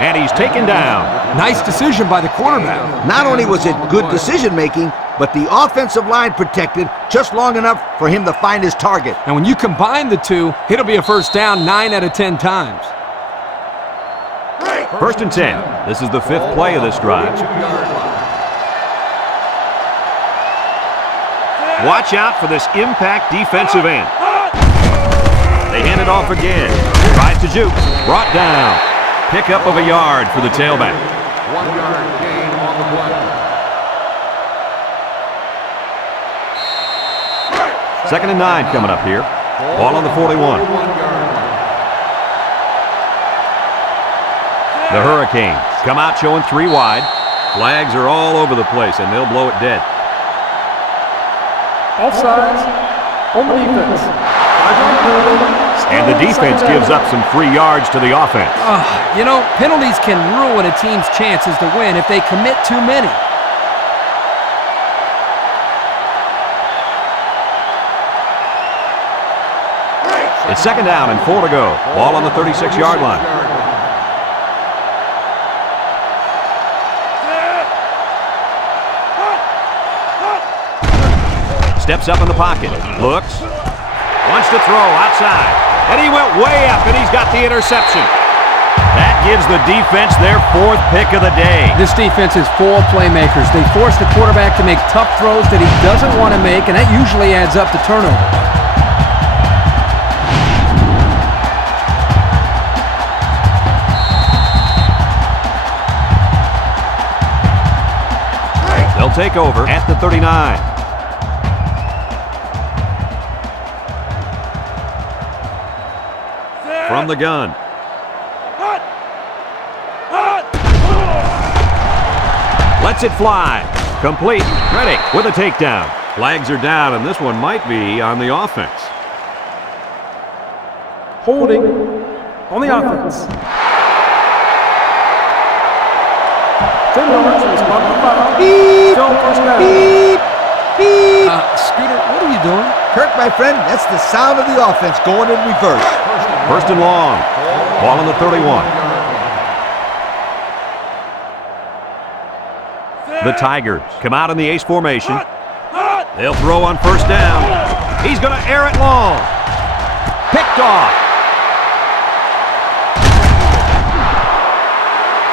And he's taken down. Nice decision by the quarterback. Not only was it good decision-making, but the offensive line protected just long enough for him to find his target. And when you combine the two, it'll be a 1st down 9 out of 10 times. 1st and 10. This is the 5th play of this drive. Watch out for this impact defensive end. They hand it off again. Tries to juke. Brought down. Pickup of a yard for the tailback. 1-yard gain on the play. 2nd and 9 coming up here. Ball on the 41. The Hurricanes come out showing 3 wide. Flags are all over the place, and they'll blow it dead. Offsides on the defense. And the defense gives up some free yards to the offense. You know, penalties can ruin a team's chances to win if they commit too many. It's 2nd down and 4 to go. Ball on the 36-yard line. Steps up in the pocket. Looks. Wants to throw outside. And he went way up, and he's got the interception. That gives the defense their 4th pick of the day. This defense is full of playmakers. They force the quarterback to make tough throws that he doesn't want to make, and that usually adds up to turnovers. They'll take over at the 39. from the gun. Lets it fly. Complete. Ready with a takedown. Flags are down, and this one might be on the offense. Holding on the offense. 10 yards, respond to foul. Beep, Still first down. beep, beep. Scooter, what are you doing? Kirk, my friend, that's the sound of the offense going in reverse. First and long. Ball on the 31. The Tigers come out in the ace formation. They'll throw on first down. He's going to air it long. Picked off.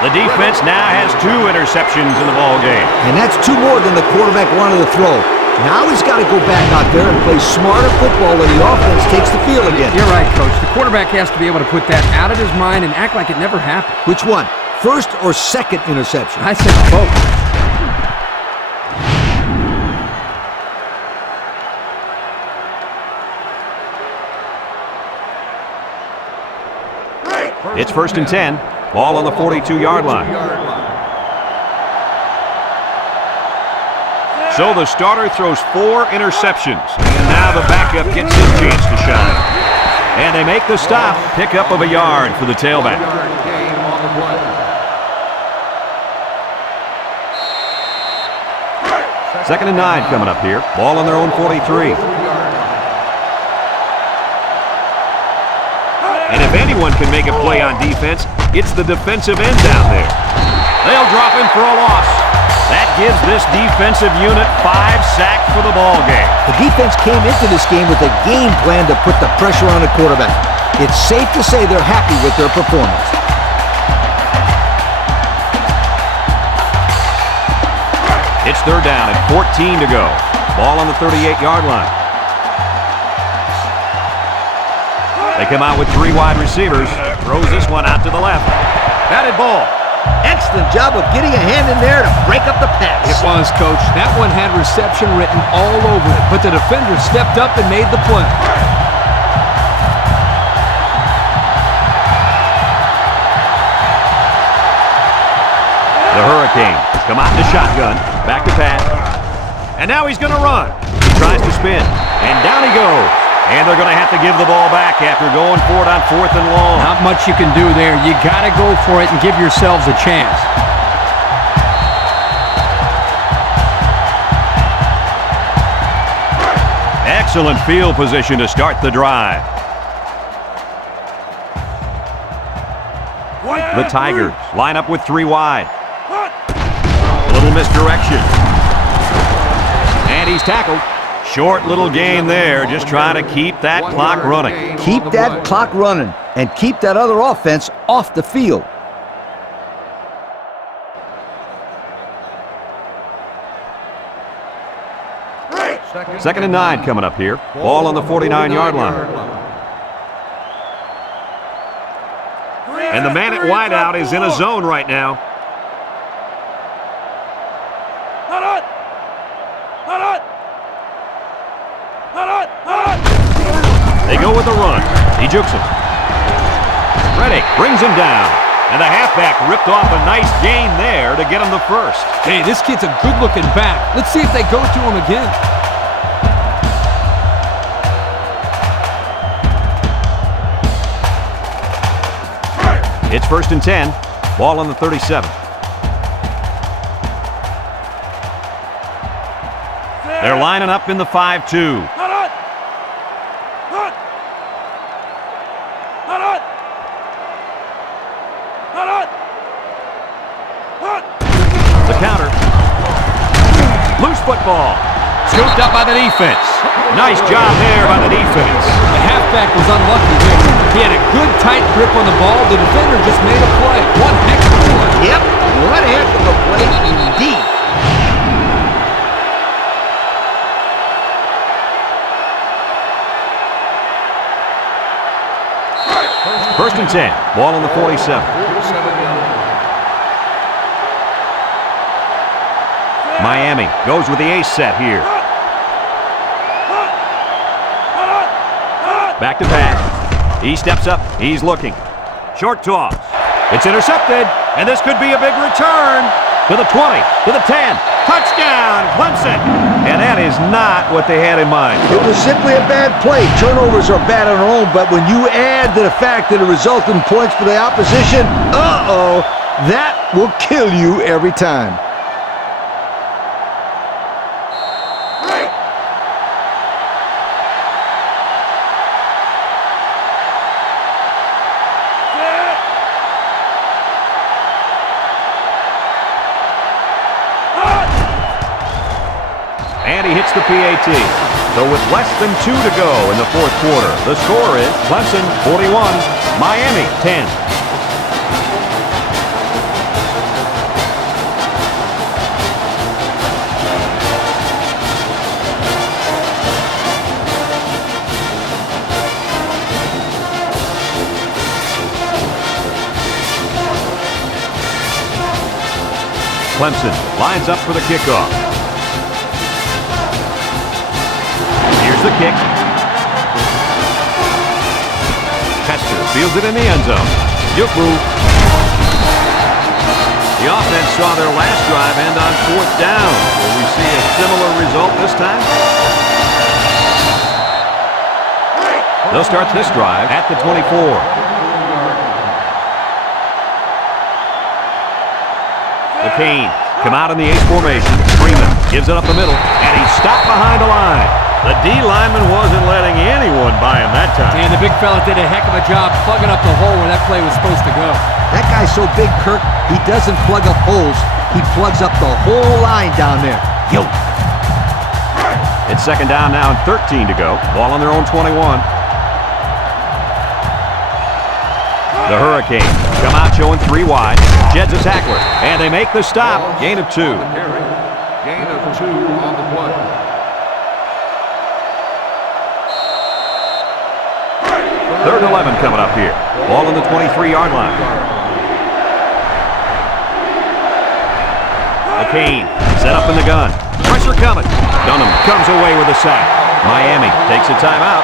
The defense now has 2 interceptions in the ball game. And that's 2 more than the quarterback wanted to throw. Now he's got to go back out there and play smarter football when the offense takes the field again. You're right, Coach. The quarterback has to be able to put that out of his mind and act like it never happened. Which one? First or second interception? I said both. It's first and 10. Ball on the 42-yard line. So the starter throws 4 interceptions. And now the backup gets his chance to shine. And they make the stop. Pickup of a yard for the tailback. Second and 9 coming up here. Ball on their own 43. And if anyone can make a play on defense, it's the defensive end down there. They'll drop him for a loss. That gives this defensive unit 5 sacks for the ball game. The defense came into this game with a game plan to put the pressure on the quarterback. It's safe to say they're happy with their performance. It's third down and 14 to go. Ball on the 38-yard line. They come out with 3 wide receivers. Throws this one out to the left. Batted ball. Excellent job of getting a hand in there to break up the pass. It was, Coach. That one had reception written all over it, but the defender stepped up and made the play. The Hurricanes come out in the shotgun. Back to pass. And now he's going to run. He tries to spin. And down he goes. And they're going to have to give the ball back after going for it on 4th and long. Not much you can do there. You got to go for it and give yourselves a chance. Excellent field position to start the drive. The Tigers line up with 3 wide. A little misdirection. And he's tackled. Short little gain there, just trying to keep that clock running. Keep that clock running and keep that other offense off the field. Second and 9 coming up here. Ball on the 49-yard line. And the man at wideout is in a zone right now. They go with a run. He jukes him. Reddick brings him down. And the halfback ripped off a nice gain there to get him the first. Hey, this kid's a good-looking back. Let's see if they go to him again. It's first and 10. Ball on the 37. They're lining up in the 5-2. The counter. Loose football. Scooped up by the defense. Nice job there by the defense. The halfback was unlucky there. He had a good tight grip on the ball. The defender just made a play. One heck of a play. Yep, one heck of a play indeed. First and 10. Ball on the 47. Miami goes with the ace set here. Back to pass. He steps up. He's looking. Short toss. It's intercepted, and this could be a big return. To the 20, to the 10. Touchdown, Clemson. And that is not what they had in mind. It was simply a bad play. Turnovers are bad on their own, but when you add to the fact that it resulted in points for the opposition, that will kill you every time. And he hits the PAT. So with less than 2 to go in the fourth quarter, the score is Clemson 41, Miami 10. Clemson lines up for the kickoff. Here's the kick. Hester fields it in the end zone. Yuku. The offense saw their last drive end on fourth down. Will we see a similar result this time? They'll start this drive at the 24. The Canes come out in the ace formation. Freeman gives it up the middle, and he's stopped behind the line. The D lineman wasn't letting anyone by him that time. And the big fella did a heck of a job plugging up the hole where that play was supposed to go. That guy's so big, Kirk, he doesn't plug up holes. He plugs up the whole line down there. Yo. It's second down now and 13 to go. Ball on their own 21. The Hurricanes come out showing 3 wide. Jed's a tackler, and they make the stop. Gain of 2. Gain of 2 on the play. Third and 11 coming up here. Ball on the 23-yard line. The Canes set up in the gun. Pressure coming. Dunham comes away with a sack. Miami takes a timeout.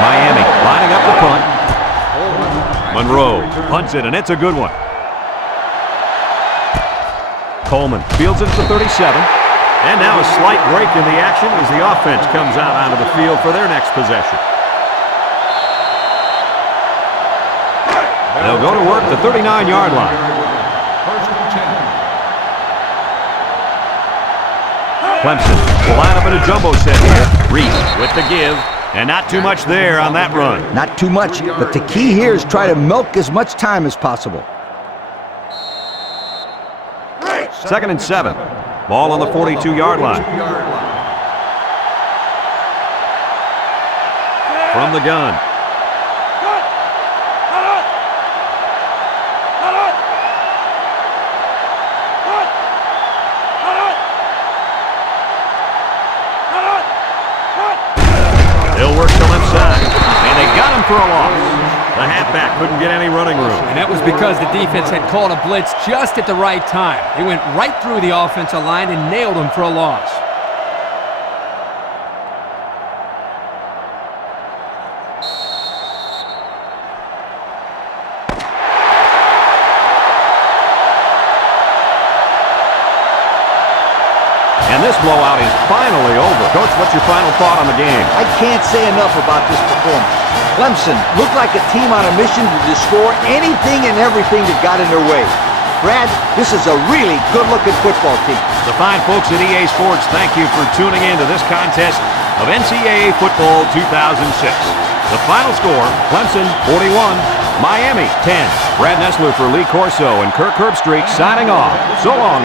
Miami lining up the punt. Monroe punts it, and it's a good one. Coleman fields it at the 37. And now a slight break in the action as the offense comes out onto the field for their next possession. They'll go to work the 39-yard line. First and 10. Clemson will line up in a jumbo set here. Reese with the give. And not too much there on that run. Not too much, but the key here is try to milk as much time as possible. Second and 7. Ball on the 42-yard line. From the gun. They'll work the left side, and they got him for a loss. The halfback couldn't get any running room. And that was because the defense had called a blitz just at the right time. They went right through the offensive line and nailed him for a loss. And this blowout is finally over. Coach, what's your final thought on the game? I can't say enough about this performance. Clemson looked like a team on a mission to destroy anything and everything that got in their way. Brad, this is a really good-looking football team. The fine folks at EA Sports, thank you for tuning in to this contest of NCAA Football 2006. The final score, Clemson 41, Miami 10. Brad Nessler for Lee Corso and Kirk Herbstreit signing off. So long.